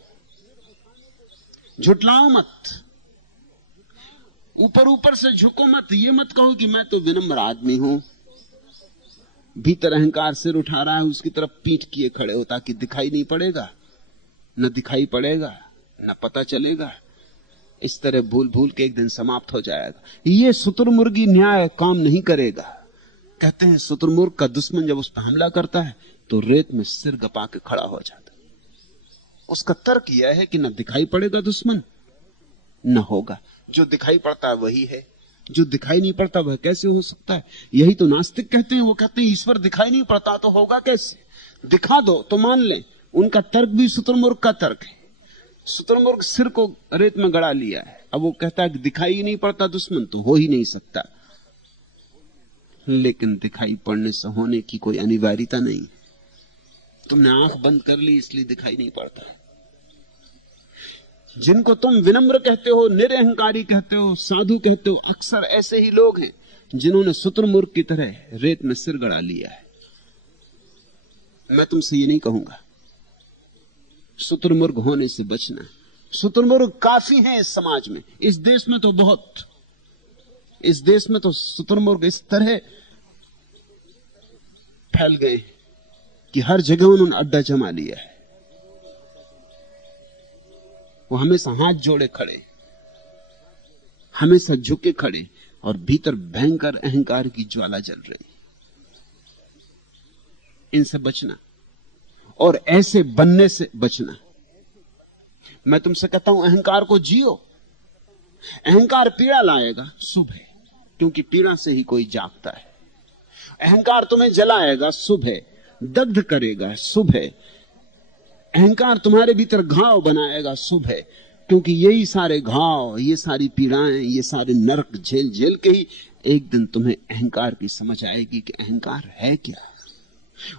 झुटलाओ मत, ऊपर ऊपर से झुको मत। ये मत कहो कि मैं तो विनम्र आदमी हूं, भीतर अहंकार सिर उठा रहा है, उसकी तरफ पीठ किए खड़े हो ताकि दिखाई नहीं पड़ेगा, न दिखाई पड़ेगा न पता चलेगा। इस तरह भूल भूल के एक दिन समाप्त हो जाएगा। ये शुतुरमुर्गी न्याय काम नहीं करेगा। कहते हैं शुतुरमुर्ग का दुश्मन जब उस पर हमला करता है तो रेत में सिर गपा के खड़ा हो जाता। उसका तर्क यह है कि न दिखाई पड़ेगा दुश्मन, न होगा। जो दिखाई पड़ता है वही है, जो दिखाई नहीं पड़ता वह कैसे हो सकता है? यही तो नास्तिक कहते हैं। वो कहते हैं ईश्वर दिखाई नहीं पड़ता तो होगा कैसे? दिखा दो तो मान ले। उनका तर्क भी शुतुरमुर्ग का तर्क है। शुतुरमुर्ग सिर को रेत में गड़ा लिया है, अब वो कहता है कि दिखाई ही नहीं पड़ता दुश्मन तो हो ही नहीं सकता। लेकिन दिखाई पड़ने से होने की कोई अनिवार्यता नहीं। तुमने आंख बंद कर ली इसलिए दिखाई नहीं पड़ता। जिनको तुम विनम्र कहते हो, निरअहंकारी कहते हो, साधु कहते हो, अक्सर ऐसे ही लोग हैं जिन्होंने शुतुरमुर्ग की तरह रेत में सिर गड़ा लिया है। मैं तुमसे ये नहीं कहूंगा शुतुरमुर्ग होने से बचना। शुतुरमुर्ग काफी हैं इस समाज में, इस देश में तो बहुत। इस देश में तो शुतुरमुर्ग इस तरह फैल गए कि हर जगह उन्होंने अड्डा जमा लिया है। वो हमेशा हाथ जोड़े खड़े, हमेशा झुके खड़े, और भीतर भयंकर अहंकार की ज्वाला जल रही। इनसे बचना और ऐसे बनने से बचना। मैं तुमसे कहता हूं अहंकार को जियो। अहंकार पीड़ा लाएगा, शुभ है, क्योंकि पीड़ा से ही कोई जागता है। अहंकार तुम्हें जलाएगा, शुभ है, दग्ध करेगा, शुभ है। अहंकार तुम्हारे भीतर घाव बनाएगा, शुभ है, क्योंकि यही सारे घाव, ये सारी पीड़ाएं, ये सारे नरक झेल झेल के ही एक दिन तुम्हें अहंकार की समझ आएगी कि अहंकार है क्या।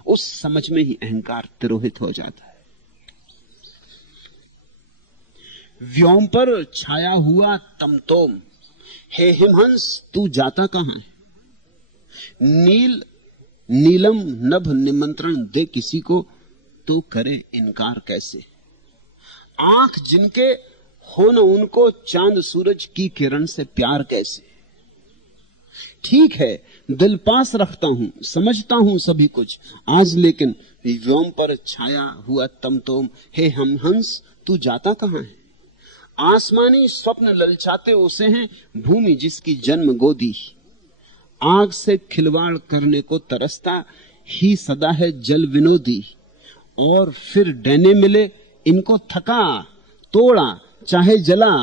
उस समझ में ही अहंकार तिरोहित हो जाता है। व्योम पर छाया हुआ तमतोम, हे हिमहंस तू जाता कहां है। नील नीलम नभ निमंत्रण दे किसी को, तो करे इनकार कैसे। आंख जिनके हो न उनको चांद सूरज की किरण से प्यार कैसे। ठीक है दिल पास रखता हूं, समझता हूं सभी कुछ आज, लेकिन व्योम पर छाया हुआ तमतोम, हे हिमहंस तू जाता कहां है। आसमानी स्वप्न ललचाते उसे हैं, भूमि जिसकी जन्म गोदी। आग से खिलवाड़ करने को तरसता ही सदा है जल विनोदी। और फिर डैने मिले इनको थका तोड़ा चाहे जला,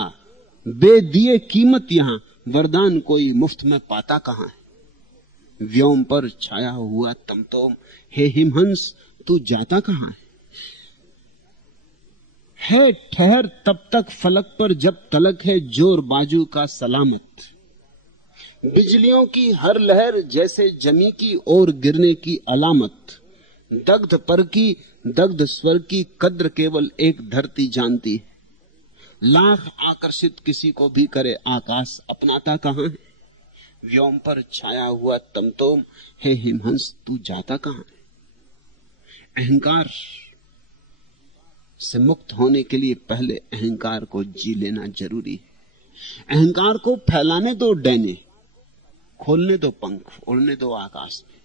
बेदिए कीमत यहां वरदान कोई मुफ्त में पाता कहां है। व्योम पर छाया हुआ तमतोम, हे हिमहंस तू जाता कहां है ठहर तब तक फलक पर जब तलक है जोर बाजू का सलामत। बिजलियों की हर लहर जैसे जमी की ओर गिरने की अलामत। दग्ध पर की दग्ध स्वर की कद्र केवल एक धरती जानती है। लाख आकर्षित किसी को भी करे आकाश अपनाता कहां है। व्योम पर छाया हुआ तमतोम, हे हिमहंस तू जाता कहां है। अहंकार से मुक्त होने के लिए पहले अहंकार को जी लेना जरूरी है। अहंकार को फैलाने दो डैने, खोलने दो पंख, उड़ने दो आकाश में।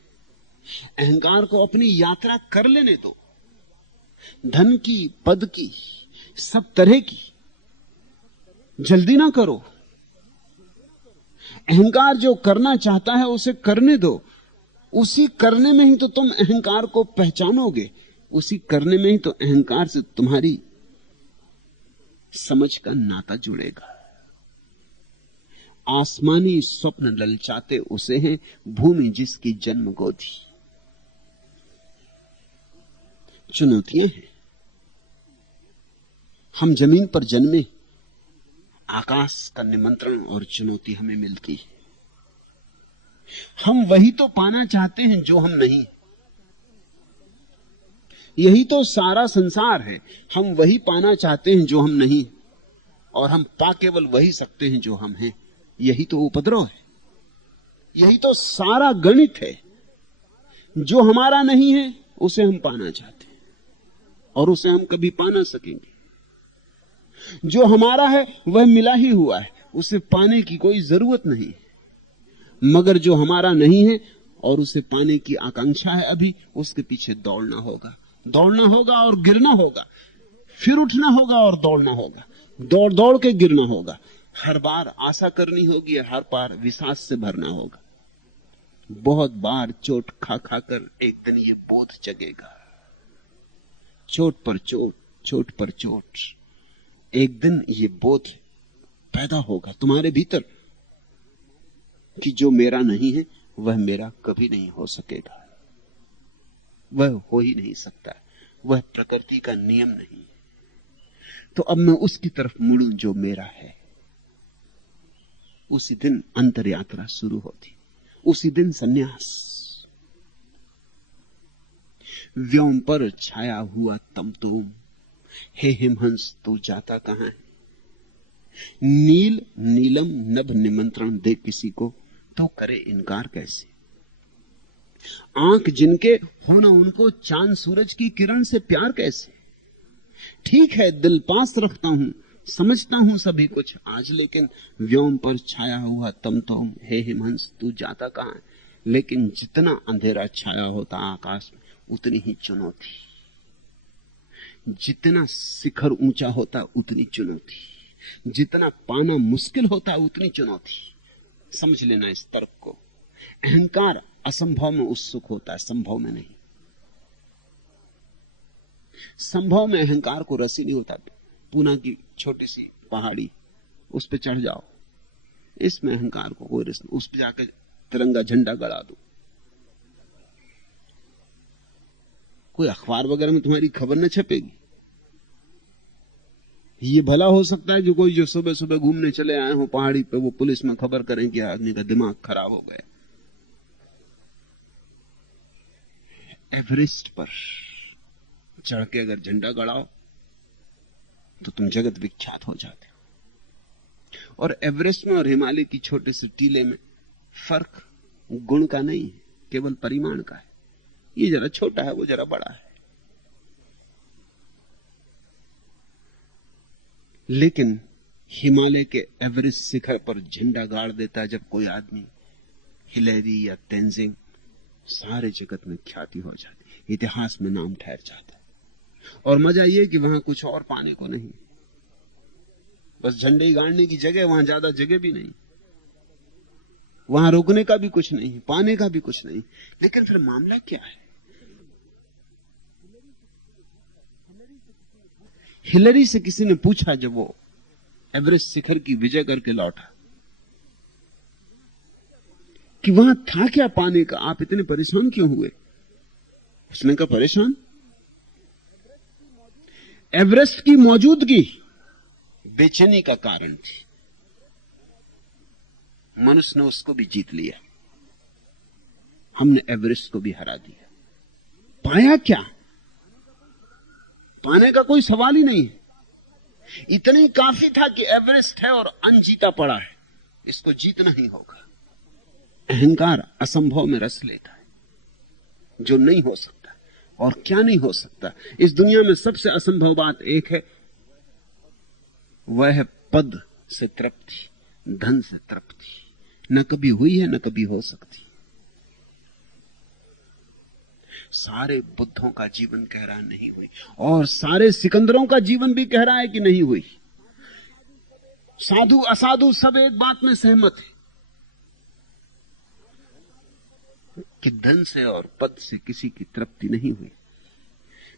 अहंकार को अपनी यात्रा कर लेने दो, धन की, पद की, सब तरह की। जल्दी ना करो। अहंकार जो करना चाहता है उसे करने दो। उसी करने में ही तो तुम अहंकार को पहचानोगे। उसी करने में ही तो अहंकार से तुम्हारी समझ का नाता जुड़ेगा। आसमानी स्वप्न ललचाते उसे हैं, भूमि जिसकी जन्म गोदी। चुनौतियां हैं। हम जमीन पर जन्मे, आकाश का निमंत्रण और चुनौती हमें मिलती है। हम वही तो पाना चाहते हैं जो हम नहीं। यही तो सारा संसार है। हम वही पाना चाहते हैं जो हम नहीं, और हम पा केवल वही सकते हैं जो हम हैं। यही तो उपद्रव है। यही तो सारा गणित है। जो हमारा नहीं है उसे हम पाना चाहते हैं, और उसे हम कभी पा ना सकेंगे। जो हमारा है वह मिला ही हुआ है, उसे पाने की कोई जरूरत नहीं। मगर जो हमारा नहीं है और उसे पाने की आकांक्षा है अभी, उसके पीछे दौड़ना होगा। दौड़ना होगा और गिरना होगा, फिर उठना होगा और दौड़ना होगा। दौड़ दौड़ के गिरना होगा। हर बार आशा करनी होगी, हर बार विश्वास से भरना होगा। बहुत बार चोट खा खाकर एक दिन ये बोध जगेगा। चोट पर चोट, चोट पर चोट, एक दिन ये बोध पैदा होगा तुम्हारे भीतर कि जो मेरा नहीं है वह मेरा कभी नहीं हो सकेगा। वह हो ही नहीं सकता। वह प्रकृति का नियम नहीं है। तो अब मैं उसकी तरफ मुड़ूं जो मेरा है। उसी दिन अंतर यात्रा शुरू होती, उसी दिन सन्यास। व्योम पर छाया हुआ तमतोम, हे हिमहंस तू जाता कहां है। नील नीलम नभ निमंत्रण दे किसी को, तो करे इनकार कैसे। आंख जिनके हो ना उनको चांद सूरज की किरण से प्यार कैसे। ठीक है दिल पास रखता हूं, समझता हूं सभी कुछ आज, लेकिन व्योम पर छाया हुआ तमतोम, हे हिमहंस तू जाता कहां है। लेकिन जितना अंधेरा छाया होता आकाश में उतनी ही चुनौती, जितना शिखर ऊंचा होता उतनी चुनौती, जितना पाना मुश्किल होता उतनी चुनौती। समझ लेना इस तर्क को। अहंकार असंभव में उत्सुक होता है, संभव में नहीं। संभव में अहंकार को रस ही नहीं होता। पूना की छोटी सी पहाड़ी, उस पर चढ़ जाओ, इसमें अहंकार को कोई रिस्क नहीं। उस पर जाकर तिरंगा झंडा गड़ा दो, कोई अखबार वगैरह में तुम्हारी खबर न छपेगी। ये भला हो सकता है कि कोई जो सुबह सुबह घूमने चले आए हो पहाड़ी पे, वो पुलिस में खबर करें कि आदमी का दिमाग खराब हो गया। एवरेस्ट पर चढ़ के अगर झंडा गड़ाओ तो तुम जगत विख्यात हो जाते हो। और एवरेस्ट में और हिमालय की छोटे से टीले में फर्क गुण का नहीं है, केवल परिमाण का है। ये जरा छोटा है, वो जरा बड़ा है। लेकिन हिमालय के एवरेस्ट शिखर पर झंडा गाड़ देता है जब कोई आदमी, हिलेरी या तेंजिंग, सारे जगत में ख्याति हो जाती, इतिहास में नाम ठहर जाता है। और मजा यह कि वहां कुछ और पाने को नहीं, बस झंडे गाड़ने की जगह, वहां ज्यादा जगह भी नहीं, वहां रुकने का भी कुछ नहीं, पाने का भी कुछ नहीं। लेकिन फिर मामला क्या है? हिलरी से किसी ने पूछा जब वो एवरेस्ट शिखर की विजय करके लौटा कि वहां था क्या पाने का, आप इतने परेशान क्यों हुए? उसने कहा, परेशान? एवरेस्ट की मौजूदगी बेचैनी का कारण थी। मनुष्य ने उसको भी जीत लिया, हमने एवरेस्ट को भी हरा दिया। पाया क्या? पाने का कोई सवाल ही नहीं। इतना ही काफी था कि एवरेस्ट है और अनजीता पड़ा है, इसको जीतना ही होगा। अहंकार असंभव में रस लेता है, जो नहीं हो सकता। और क्या नहीं हो सकता? इस दुनिया में सबसे असंभव बात एक है, वह है पद से तृप्ति, धन से तृप्ति। न कभी हुई है, न कभी हो सकती। सारे बुद्धों का जीवन कह रहा नहीं हुई, और सारे सिकंदरों का जीवन भी कह रहा है कि नहीं हुई। साधु असाधु सब एक बात में सहमत है कि धन से और पद से किसी की तृप्ति नहीं हुई।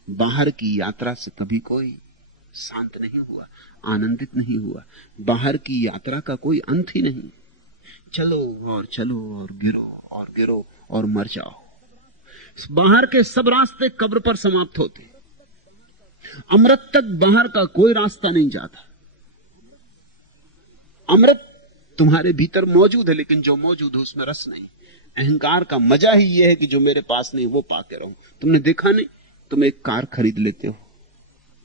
बाहर की यात्रा से कभी कोई शांत नहीं हुआ, आनंदित नहीं हुआ। बाहर की यात्रा का कोई अंत ही नहीं। चलो और गिरो और मर जाओ। बाहर के सब रास्ते कब्र पर समाप्त होते। अमृत तक बाहर का कोई रास्ता नहीं जाता। अमृत तुम्हारे भीतर मौजूद है, लेकिन जो मौजूद है उसमें रस नहीं। अहंकार का मजा ही यह है कि जो मेरे पास नहीं वो पाके रहूं। तुमने देखा नहीं, तुम एक कार खरीद लेते हो,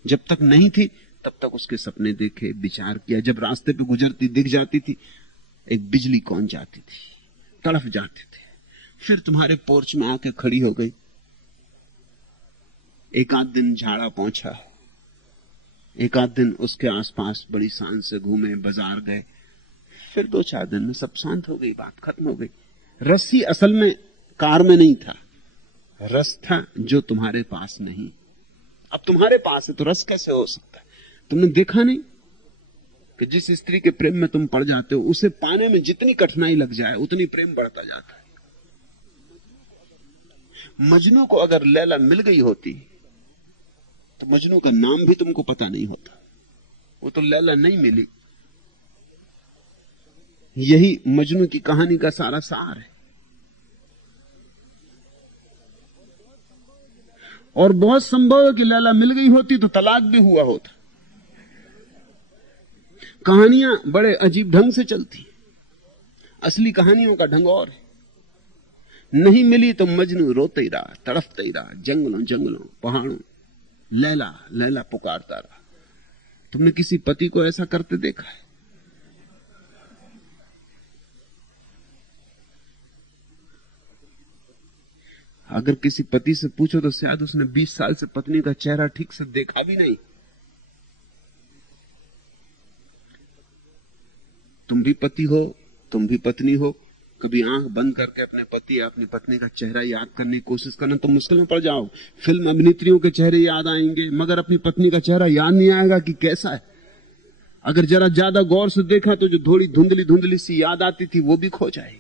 जब तक नहीं थी तब तक उसके सपने देखे, विचार किया। जब रास्ते पे गुजरती दिख जाती थी, एक बिजली कौन जाती थी, तड़फ जाते थे। फिर तुम्हारे पोर्च में आके खड़ी हो गई। एक आध दिन झाड़ा पहुंचा, एक आध दिन उसके आसपास बड़ी शान से घूमे, बाजार गए। फिर 2-4 दिन में सब शांत हो गई, बात खत्म हो गई। रस ही असल में कार में नहीं था, रस था जो तुम्हारे पास नहीं। अब तुम्हारे पास है तो रस कैसे हो सकता है? तुमने देखा नहीं कि जिस स्त्री के प्रेम में तुम पड़ जाते हो, उसे पाने में जितनी कठिनाई लग जाए उतनी प्रेम बढ़ता जाता है। मजनू को अगर लैला मिल गई होती तो मजनू का नाम भी तुमको पता नहीं होता। वो तो लैला नहीं मिली। यही मजनू की कहानी का सारा सार है। और बहुत संभव है कि लैला मिल गई होती तो तलाक भी हुआ होता। कहानियां बड़े अजीब ढंग से चलती, असली कहानियों का ढंग और है। नहीं मिली तो मजनू रोते ही रहा, तड़फते ही रहा, जंगलों पहाड़ों, लैला लैला पुकारता रहा। तुमने किसी पति को ऐसा करते देखा है? अगर किसी पति से पूछो तो शायद उसने 20 साल से पत्नी का चेहरा ठीक से देखा भी नहीं। तुम भी पति हो, तुम भी पत्नी हो। कभी आंख बंद करके अपने पति या अपनी पत्नी का चेहरा याद करने की कोशिश करना, तो मुश्किल में पड़ जाओ। फिल्म अभिनेत्रियों के चेहरे याद आएंगे, मगर अपनी पत्नी का चेहरा याद नहीं आएगा कि कैसा है। अगर जरा ज्यादा गौर से देखा तो जो थोड़ी धुंधली धुंधली सी याद आती थी वो भी खो जाएगी।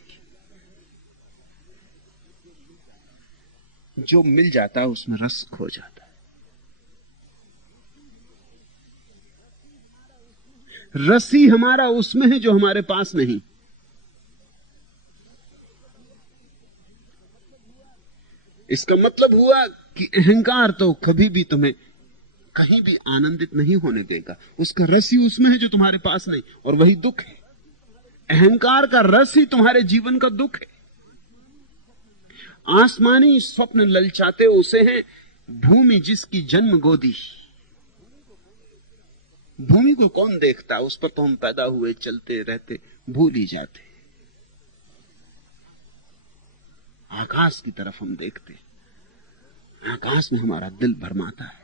जो मिल जाता है उसमें रस खो जाता है। रस ही हमारा उसमें है जो हमारे पास नहीं। इसका मतलब हुआ कि अहंकार तो कभी भी तुम्हें कहीं भी आनंदित नहीं होने देगा। उसका रस ही उसमें है जो तुम्हारे पास नहीं, और वही दुख है। अहंकार का रस ही तुम्हारे जीवन का दुख है। आसमानी स्वप्न ललचाते उसे हैं, भूमि जिसकी जन्म गोदी। भूमि को कौन देखता, उस पर तो हम पैदा हुए, चलते रहते, भूल ही जाते। आकाश की तरफ हम देखते, आकाश में हमारा दिल भरमाता है।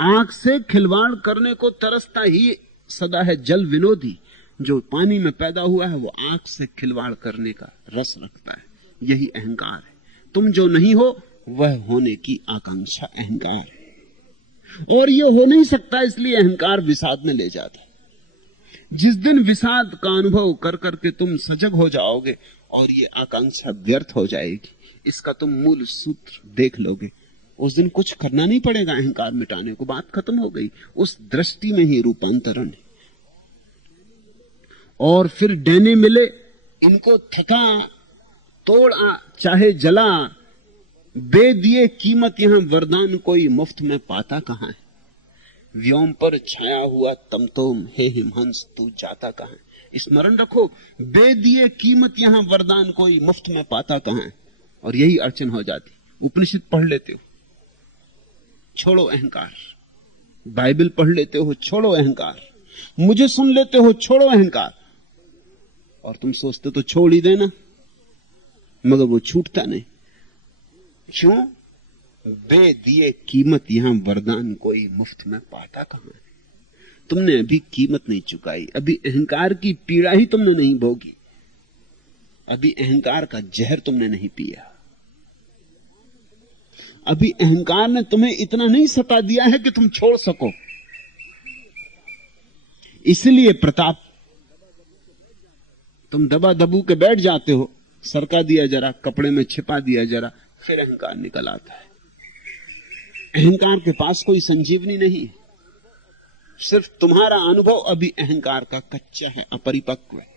आंख से खिलवाड़ करने को तरसता ही सदा है जल विनोदी। जो पानी में पैदा हुआ है वो आंख से खिलवाड़ करने का रस रखता है। यही अहंकार है। तुम जो नहीं हो वह होने की आकांक्षा अहंकार है, और यह हो नहीं सकता, इसलिए अहंकार विषाद में ले जाता है। जिस दिन विषाद का अनुभव कर करके तुम सजग हो जाओगे और ये आकांक्षा व्यर्थ हो जाएगी, इसका तुम मूल सूत्र देख लोगे, उस दिन कुछ करना नहीं पड़ेगा अहंकार मिटाने को। बात खत्म हो गई। उस दृष्टि में ही रूपांतरण है। और फिर डैने मिले, इनको थका तोड़ा चाहे जला, बे दिए कीमत यहां वरदान कोई मुफ्त में पाता कहां है। व्योम पर छाया हुआ तमतोम, हे हिमहंस तू जाता कहां है। स्मरण रखो, बे दिए कीमत यहां वरदान कोई मुफ्त में पाता कहां है। और यही अड़चन हो जाती। उपनिषद पढ़ लेते हो, छोड़ो अहंकार। बाइबल पढ़ लेते हो, छोड़ो अहंकार। मुझे सुन लेते हो, छोड़ो अहंकार। और तुम सोचते तो छोड़ ही देना, मगर वो छूटता नहीं। क्यों? बे दिए कीमत यहां वरदान कोई मुफ्त में पाता कहां है। तुमने अभी कीमत नहीं चुकाई, अभी अहंकार की पीड़ा ही तुमने नहीं भोगी, अभी अहंकार का जहर तुमने नहीं पिया, अभी अहंकार ने तुम्हें इतना नहीं सता दिया है कि तुम छोड़ सको। इसलिए प्रताप, तुम दबा दबू के बैठ जाते हो, सरका दिया जरा, कपड़े में छिपा दिया जरा, फिर अहंकार निकल आता है। अहंकार के पास कोई संजीवनी नहीं, सिर्फ तुम्हारा अनुभव अभी अहंकार का कच्चा है, अपरिपक्व है।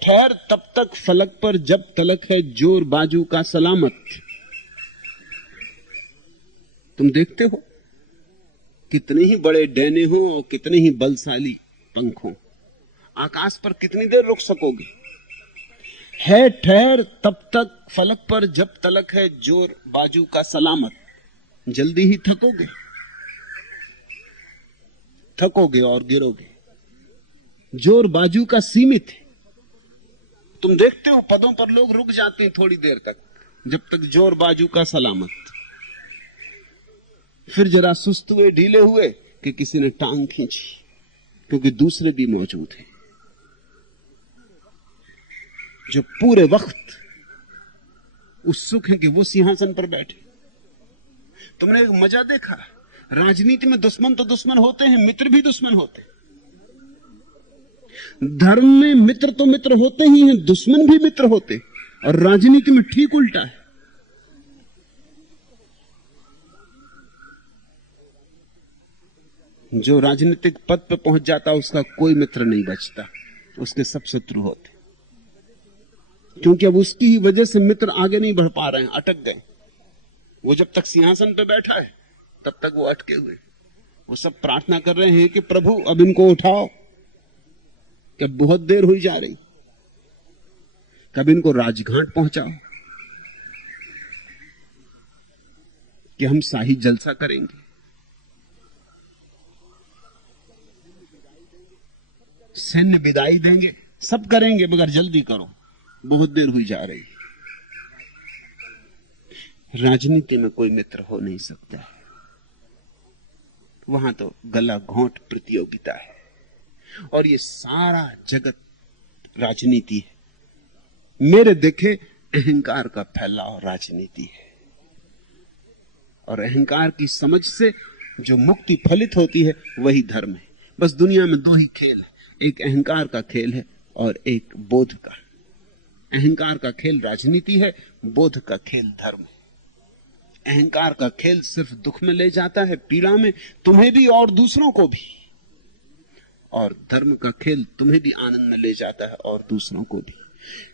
ठहर तब तक फलक पर जब तलक है जोर बाजू का सलामत। तुम देखते हो कितने ही बड़े डैने हो और कितने ही बलशाली पंख हो, आकाश पर कितनी देर रुक सकोगे? है ठहर तब तक फलक पर जब तलक है जोर बाजू का सलामत। जल्दी ही थकोगे, थकोगे और गिरोगे। जोर बाजू का सीमित है। तुम देखते हो पदों पर लोग रुक जाते हैं थोड़ी देर तक, जब तक जोर बाजू का सलामत। फिर जरा सुस्त हुए, ढीले हुए कि किसी ने टांग खींची, क्योंकि दूसरे भी मौजूद हैं जो पूरे वक्त उत्सुक है कि वो सिंहासन पर बैठे। तुमने एक मजा देखा, राजनीति में दुश्मन तो दुश्मन होते हैं, मित्र भी दुश्मन होते हैं। धर्म में मित्र तो मित्र होते ही हैं, दुश्मन भी मित्र होते। और राजनीति में ठीक उल्टा है। जो राजनीतिक पद पर पहुंच जाता उसका कोई मित्र नहीं बचता, उसके सब शत्रु होते, क्योंकि अब उसकी ही वजह से मित्र आगे नहीं बढ़ पा रहे हैं, अटक गए। वो जब तक सिंहासन पे बैठा है तब तक वो अटके हुए। वो सब प्रार्थना कर रहे हैं कि प्रभु अब इनको उठाओ, कि बहुत देर हुई जा रही, कब इनको राजघाट पहुंचाओ कि हम शाही जलसा करेंगे। सैन्य विदाई देंगे, सब करेंगे, मगर जल्दी करो, बहुत देर हुई जा रही। राजनीति में कोई मित्र हो नहीं सकता है, वहां तो गला घोंट प्रतियोगिता है। और ये सारा जगत राजनीति है। मेरे देखे अहंकार का फैलाव राजनीति है। और अहंकार की समझ से जो मुक्ति फलित होती है वही धर्म है। बस दुनिया में दो ही खेल है, एक अहंकार का खेल है और एक बोध का। अहंकार का खेल राजनीति है, बोध का खेल धर्म है। अहंकार का खेल सिर्फ दुख में ले जाता है, पीड़ा में, तुम्हें भी और दूसरों को भी। और धर्म का खेल तुम्हें भी आनंद में ले जाता है और दूसरों को भी।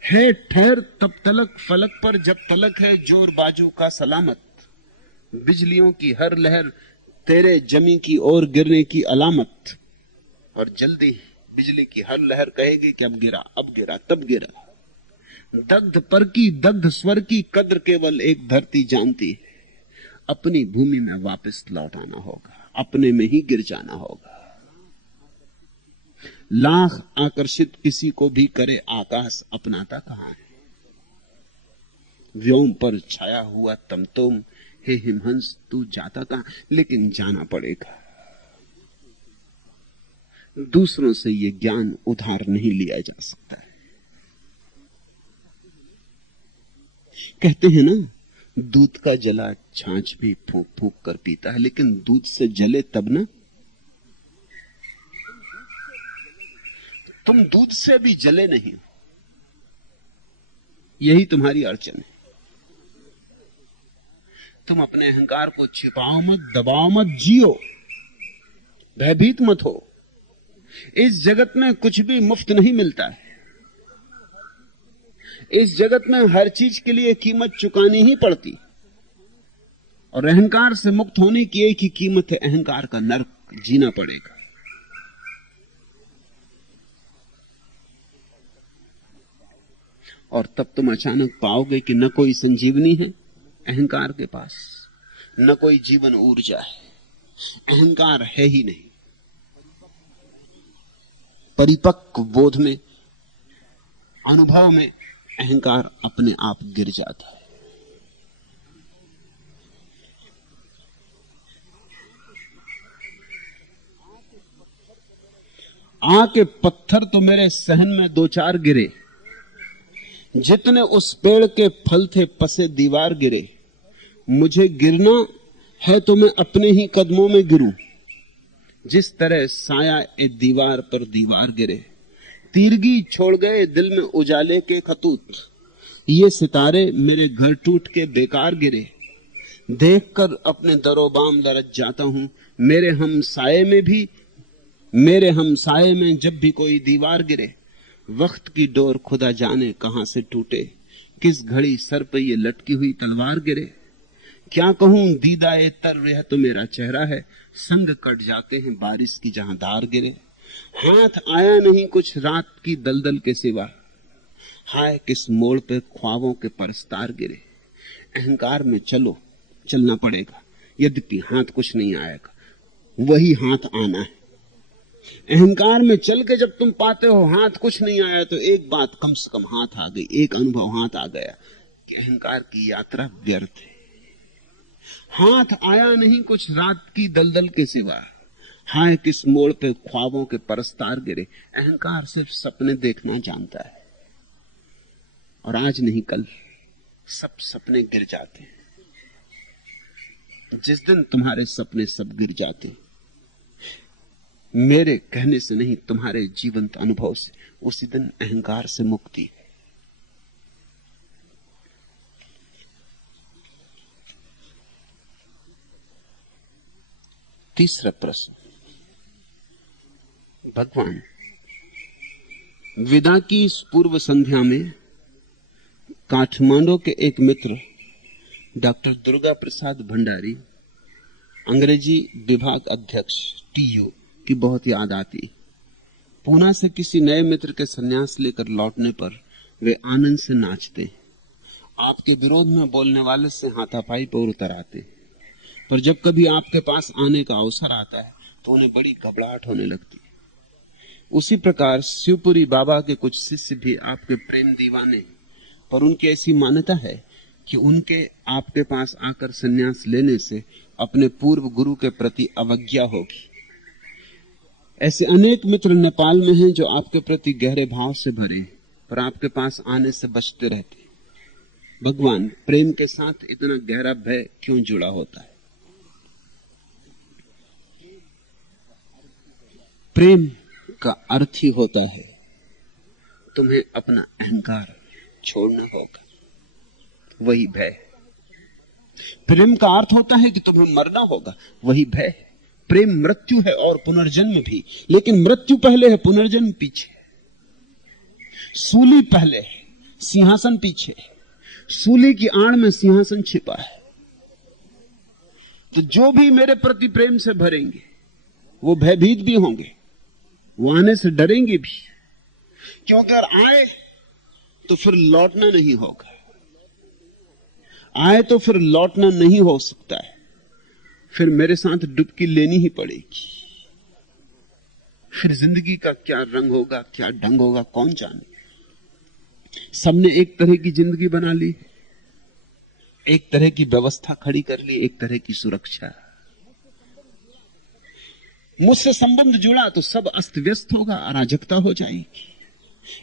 है ठहर तब तलक फलक पर जब तलक है जोर बाजू का सलामत, बिजलियों की हर लहर तेरे जमी की ओर गिरने की अलामत। और जल्दी बिजली की हर लहर कहेगी कि अब गिरा, अब गिरा, तब गिरा। दग्ध पर की दग्ध स्वर की कद्र केवल एक धरती जानती है, अपनी भूमि में वापस लौट आना होगा, अपने में ही गिर जाना होगा। लाख आकर्षित किसी को भी करे आकाश, अपनाता कहां है। व्योम पर छाया हुआ तमतोम, हे हिमहंस तू जाता कहां। लेकिन जाना पड़ेगा। दूसरों से ये ज्ञान उधार नहीं लिया जा सकता है। कहते हैं ना, दूध का जला छाछ भी फूंक फूंक कर पीता है, लेकिन दूध से जले तब ना। तुम दूध से भी जले नहीं, यही तुम्हारी अड़चन है। तुम अपने अहंकार को छिपाओ मत, दबाओ मत, जियो, भयभीत मत हो। इस जगत में कुछ भी मुफ्त नहीं मिलता है। इस जगत में हर चीज के लिए कीमत चुकानी ही पड़ती, और अहंकार से मुक्त होने की एक ही कीमत है, अहंकार का नर्क जीना पड़ेगा। और तब तुम अचानक पाओगे कि न कोई संजीवनी है अहंकार के पास, न कोई जीवन ऊर्जा है, अहंकार है ही नहीं। परिपक्व बोध में, अनुभव में अहंकार अपने आप गिर जाता है। आके पत्थर तो मेरे सहन में दो चार गिरे, जितने उस पेड़ के फल थे पसे दीवार गिरे। मुझे गिरना है तो मैं अपने ही कदमों में गिरूं, जिस तरह साया ए दीवार पर दीवार गिरे। तीरगी छोड़ गए दिल में उजाले के खतूत, ये सितारे मेरे घर टूट के बेकार गिरे। देखकर अपने दरोबाम लरज जाता हूं, मेरे हम साये में जब भी कोई दीवार गिरे। वक्त की डोर खुदा जाने कहां से टूटे, किस घड़ी सर पे ये लटकी हुई तलवार गिरे। क्या कहूं दीदाए तर यह तो मेरा चेहरा है, संग कट जाते हैं बारिश की जहां धार गिरे। हाथ आया नहीं कुछ रात की दलदल के सिवा, हाय किस मोड़ पे ख्वाबों के परस्तार गिरे। अहंकार में चलो, चलना पड़ेगा, यद्यपि हाथ कुछ नहीं आएगा, वही हाथ आना है। अहंकार में चल के जब तुम पाते हो हाथ कुछ नहीं आया, तो एक बात कम से कम हाथ आ गई, एक अनुभव हाथ आ गया कि अहंकार की यात्रा व्यर्थ है। हाथ आया नहीं कुछ रात की दलदल के सिवा, हाय किस मोड़ पे ख्वाबों के परस्तार गिरे। अहंकार सिर्फ सपने देखना जानता है, और आज नहीं कल सब सपने गिर जाते हैं। जिस दिन तुम्हारे सपने सब गिर जाते हैं, मेरे कहने से नहीं, तुम्हारे जीवंत अनुभव से, उसी दिन अहंकार से मुक्ति है। तीसरा प्रश्न, भगवान विदा की इस पूर्व संध्या में काठमांडू के एक मित्र डॉक्टर दुर्गा प्रसाद भंडारी, अंग्रेजी विभाग अध्यक्ष टीयू की बहुत याद आती। पूना से किसी नए मित्र के सन्यास लेकर लौटने पर वे आनंद से नाचते, आपके विरोध में बोलने वाले से हाथापाई पर उतर आते, पर जब कभी आपके पास आने का अवसर आता है तो उन्हें बड़ी घबराहट होने लगती। उसी प्रकार शिवपुरी बाबा के कुछ शिष्य भी आपके प्रेम दीवाने, पर उनकी ऐसी मान्यता है कि उनके आपके पास आकर सन्यास लेने से अपने पूर्व गुरु के प्रति अवज्ञा होगी। ऐसे अनेक मित्र नेपाल में हैं जो आपके प्रति गहरे भाव से भरे, पर आपके पास आने से बचते रहते। भगवान, प्रेम के साथ इतना गहरा भय क्यों जुड़ा होता है? प्रेम का अर्थ ही होता है तुम्हें अपना अहंकार छोड़ना होगा, वही भय। प्रेम का अर्थ होता है कि तुम्हें मरना होगा, वही भय। प्रेम मृत्यु है और पुनर्जन्म भी, लेकिन मृत्यु पहले है, पुनर्जन्म पीछे। सूली पहले है, सिंहासन पीछे। सूली की आड़ में सिंहासन छिपा है। तो जो भी मेरे प्रति प्रेम से भरेंगे वो भयभीत भी होंगे, वो आने से डरेंगे भी, क्योंकि अगर आए तो फिर लौटना नहीं होगा, आए तो फिर लौटना नहीं हो सकता है, फिर मेरे साथ डुबकी लेनी ही पड़ेगी। फिर जिंदगी का क्या रंग होगा, क्या ढंग होगा, कौन जाने। सबने एक तरह की जिंदगी बना ली, एक तरह की व्यवस्था खड़ी कर ली, एक तरह की सुरक्षा। मुझसे संबंध जुड़ा तो सब अस्त व्यस्त होगा, अराजकता हो जाएगी।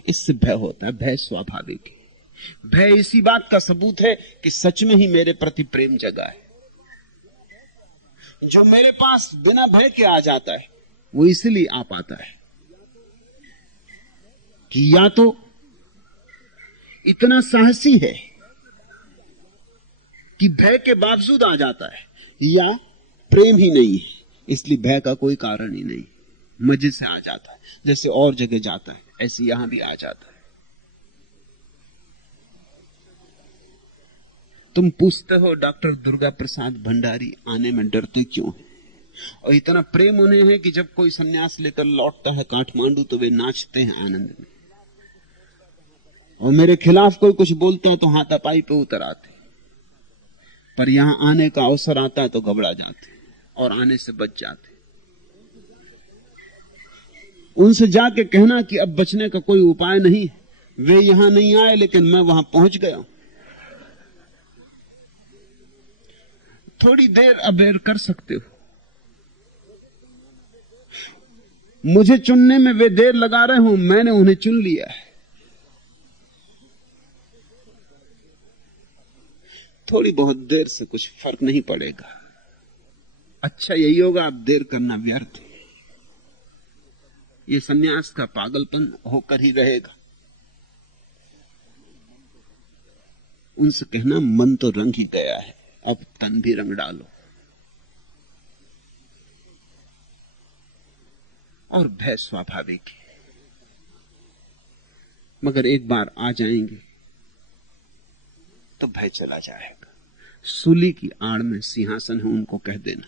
इससे भय होता है, भय स्वाभाविक है। भय इसी बात का सबूत है कि सच में ही मेरे प्रति प्रेम जगा है। जो मेरे पास बिना भय के आ जाता है वो इसलिए आ पाता है कि या तो इतना साहसी है कि भय के बावजूद आ जाता है, या प्रेम ही नहीं है इसलिए भय का कोई कारण ही नहीं, मजे से आ जाता है। जैसे और जगह जाता है ऐसे यहां भी आ जाता है। तुम पूछते हो डॉक्टर दुर्गा प्रसाद भंडारी आने में डरते क्यों हैं? और इतना प्रेम उन्हें है कि जब कोई सन्यास लेकर लौटता है काठमांडू तो वे नाचते हैं आनंद में, और मेरे खिलाफ कोई कुछ बोलता है तो हाथापाई पे उतर आते। पर यहां आने का अवसर आता है तो घबरा जाते और आने से बच जाते। उनसे जाके कहना कि अब बचने का कोई उपाय नहीं, वे यहां नहीं आए लेकिन मैं वहां पहुंच गया। थोड़ी देर अबेर कर सकते हो, मुझे चुनने में वे देर लगा रहे हो, मैंने उन्हें चुन लिया है। थोड़ी बहुत देर से कुछ फर्क नहीं पड़ेगा। अच्छा यही होगा, अब देर करना व्यर्थ है। ये सन्यास का पागलपन होकर ही रहेगा। उनसे कहना मन तो रंग ही गया है, अब तन भी रंग डालो। और भय स्वाभाविक है, मगर एक बार आ जाएंगे तो भय चला जाएगा। सूली की आड़ में सिंहासन है, उनको कह देना।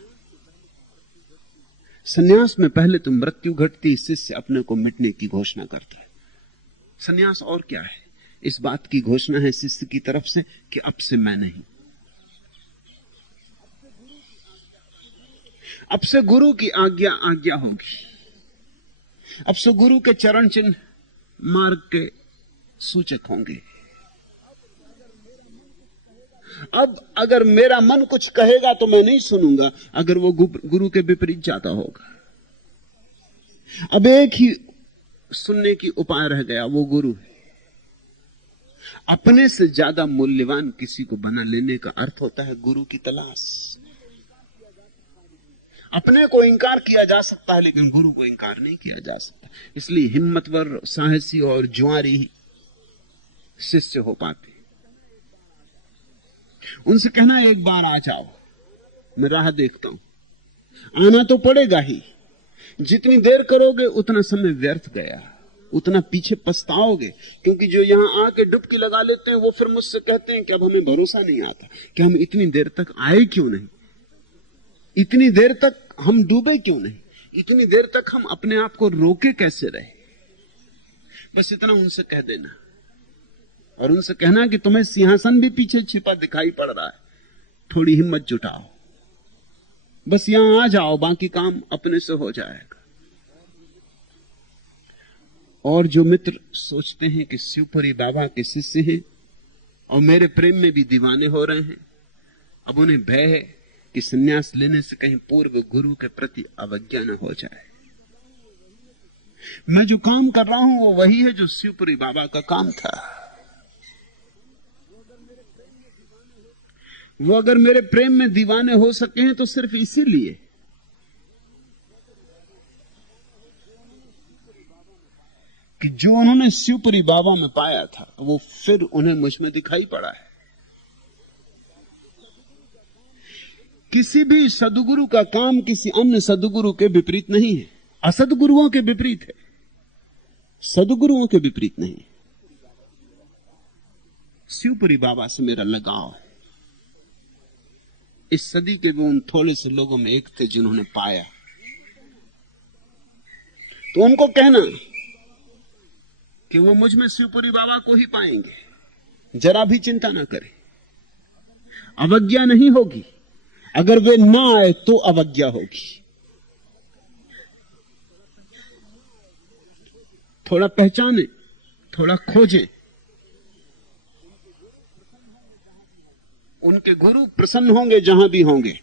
सन्यास में पहले तो मृत्यु घटती, शिष्य अपने को मिटने की घोषणा करता है। सन्यास और क्या है? इस बात की घोषणा है शिष्य की तरफ से कि अब से मैं नहीं, अब से गुरु की आज्ञा आज्ञा होगी। अब से गुरु के चरण चिन्ह मार्ग के सूचक होंगे। अब अगर मेरा मन कुछ कहेगा तो मैं नहीं सुनूंगा, अगर वो गुरु के विपरीत जाता होगा। अब एक ही सुनने की उपाय रह गया, वो गुरु है। अपने से ज्यादा मूल्यवान किसी को बना लेने का अर्थ होता है गुरु की तलाश। अपने को इंकार किया जा सकता है लेकिन गुरु को इंकार नहीं किया जा सकता। इसलिए हिम्मतवर, साहसी और जुआरी शिष्य हो पाते। उनसे कहना एक बार आ जाओ, मैं राह देखता हूं। आना तो पड़ेगा ही, जितनी देर करोगे उतना समय व्यर्थ गया, उतना पीछे पछताओगे। क्योंकि जो यहां आके डुबकी लगा लेते हैं वो फिर मुझसे कहते हैं कि अब हमें भरोसा नहीं आता कि हम इतनी देर तक आए क्यों नहीं, इतनी देर तक हम डूबे क्यों नहीं, इतनी देर तक हम अपने आप को रोके कैसे रहे। बस इतना उनसे कह देना, और उनसे कहना कि तुम्हें सिंहासन भी पीछे छिपा दिखाई पड़ रहा है, थोड़ी हिम्मत जुटाओ, बस यहां आ जाओ, बाकी काम अपने से हो जाएगा। और जो मित्र सोचते हैं कि शिवपुरी बाबा के शिष्य हैं और मेरे प्रेम में भी दीवाने हो रहे हैं, अब उन्हें भय है कि संन्यास लेने से कहीं पूर्व गुरु के प्रति अवज्ञा न हो जाए। मैं जो काम कर रहा हूं वो वही है जो शिवपुरी बाबा का काम था। वो अगर मेरे प्रेम में दीवाने हो सके हैं तो सिर्फ इसीलिए कि जो उन्होंने शिवपुरी बाबा में पाया था वो फिर उन्हें मुझ में दिखाई पड़ा है। किसी भी सदगुरु का काम किसी अन्य सदगुरु के विपरीत नहीं है, असदगुरुओं के विपरीत है, सदगुरुओं के विपरीत नहीं। शिवपुरी बाबा से मेरा लगाव इस सदी के भी उन थोड़े से लोगों में एक थे जिन्होंने पाया। तो उनको कहना कि वो मुझ में शिवपुरी बाबा को ही पाएंगे, जरा भी चिंता ना करें, अवज्ञा नहीं होगी। अगर वे ना आए तो अवज्ञा होगी। थोड़ा पहचाने, थोड़ा खोजें। उनके गुरु प्रसन्न होंगे जहां भी होंगे।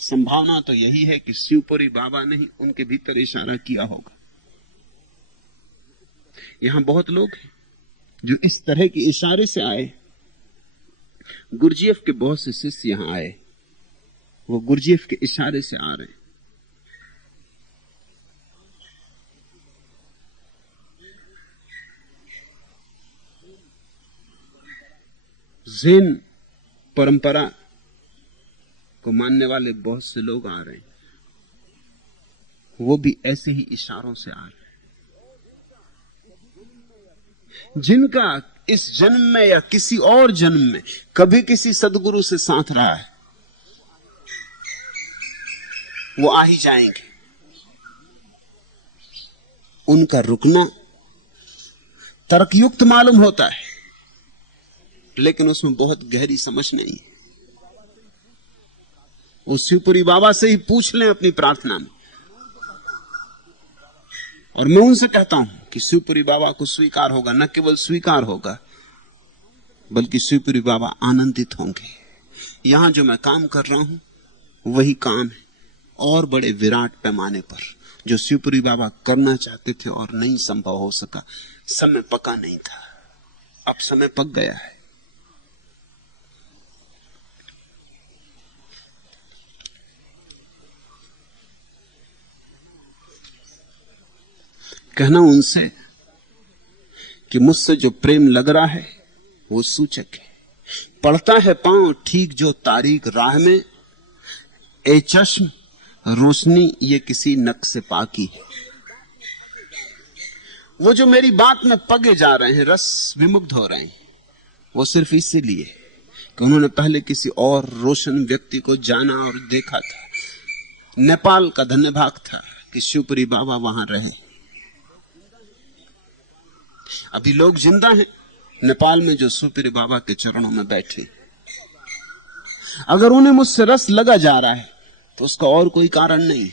संभावना तो यही है कि शिवपुरी बाबा ने ही उनके भीतर इशारा किया होगा। यहां बहुत लोग हैं जो इस तरह के इशारे से आए। गुरजीएफ के बहुत से शिष्य यहां आए, वो गुरजीएफ के इशारे से आ रहे हैं। ज़ेन परंपरा को मानने वाले बहुत से लोग आ रहे हैं, वो भी ऐसे ही इशारों से आ रहे हैं। जिनका इस जन्म में या किसी और जन्म में कभी किसी सदगुरु से साथ रहा है, वो आ ही जाएंगे। उनका रुकना तर्कयुक्त मालूम होता है, लेकिन उसमें बहुत गहरी समझ नहीं है। उस शिवपुरी बाबा से ही पूछ लें अपनी प्रार्थना में। और मैं उनसे कहता हूं कि शिवपुरी बाबा को स्वीकार होगा, न केवल स्वीकार होगा बल्कि शिवपुरी बाबा आनंदित होंगे। यहां जो मैं काम कर रहा हूं वही काम है, और बड़े विराट पैमाने पर, जो शिवपुरी बाबा करना चाहते थे और नहीं संभव हो सका। समय पका नहीं था, अब समय पक गया है। कहना उनसे कि मुझसे जो प्रेम लग रहा है वो सूचक है। पड़ता है पांव ठीक जो तारीख राह में, ए चश्म रोशनी ये किसी नक्श पाकी है। वो जो मेरी बात में पगे जा रहे हैं, रस विमुग्ध हो रहे हैं, वो सिर्फ इसीलिए कि उन्होंने पहले किसी और रोशन व्यक्ति को जाना और देखा था। नेपाल का धन्य भाग था कि शिवपुरी बाबा वहां रहे। अभी लोग जिंदा हैं नेपाल में जो शिवपुरी बाबा के चरणों में बैठे। अगर उन्हें मुझसे रस लगा जा रहा है तो उसका और कोई कारण नहीं।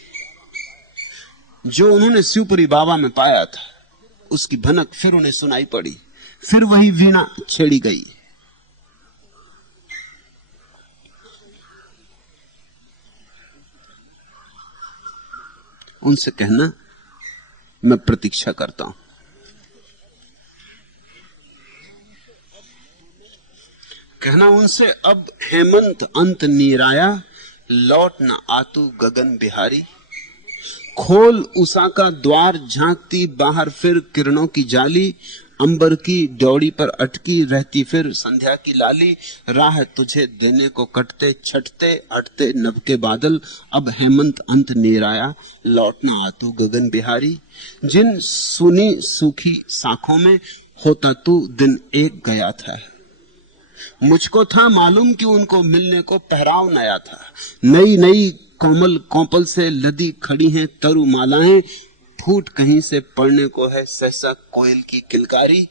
जो उन्होंने शिवपुरी बाबा में पाया था उसकी भनक फिर उन्हें सुनाई पड़ी, फिर वही वीणा छेड़ी गई। उनसे कहना मैं प्रतीक्षा करता हूं। कहना उनसे अब हेमंत अंत नीराया, लौट न आतु गगन बिहारी। खोल उषा का द्वार झांकती बाहर फिर किरणों की जाली, अंबर की डौड़ी पर अटकी रहती फिर संध्या की लाली। राह तुझे देने को कटते छटते हटते नभ के बादल, अब हेमंत अंत नीराया, लौट न आतु गगन बिहारी। जिन सुनी सूखी साखों में होता तू दिन एक गया था। मुझको था मालूम कि उनको मिलने को पहराव नया था। नई नई कोमल कोपल से लदी खड़ी हैं तरु मालाएं, फूट कहीं से पड़ने को है सहसा कोयल की किलकारी।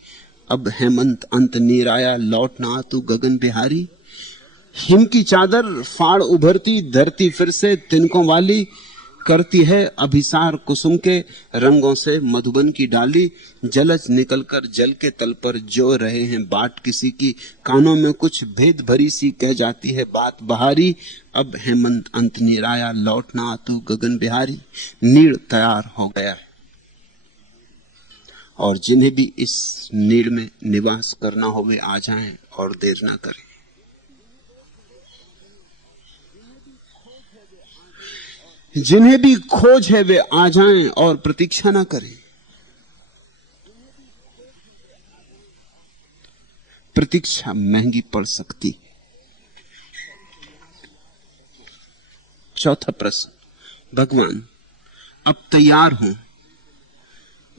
अब हेमंत अंत नीर आया, लौट ना तू गगन बिहारी। हिम की चादर फाड़ उभरती धरती फिर से तिनकों वाली, करती है अभिसार कुसुम के रंगों से मधुबन की डाली। जलज निकलकर जल के तल पर जो रहे हैं बाट किसी की, कानों में कुछ भेद भरी सी कह जाती है बात बहारी। अब हेमंत अंत निराया, लौट ना तू गगन बिहारी। नीड़ तैयार हो गया है और जिन्हें भी इस नीड़ में निवास करना हो वे आ जाएं और देर ना करें। जिन्हें भी खोज है वे आ जाएं और प्रतीक्षा ना करें। प्रतीक्षा महंगी पड़ सकती। चौथा प्रश्न, भगवान अब तैयार हूं।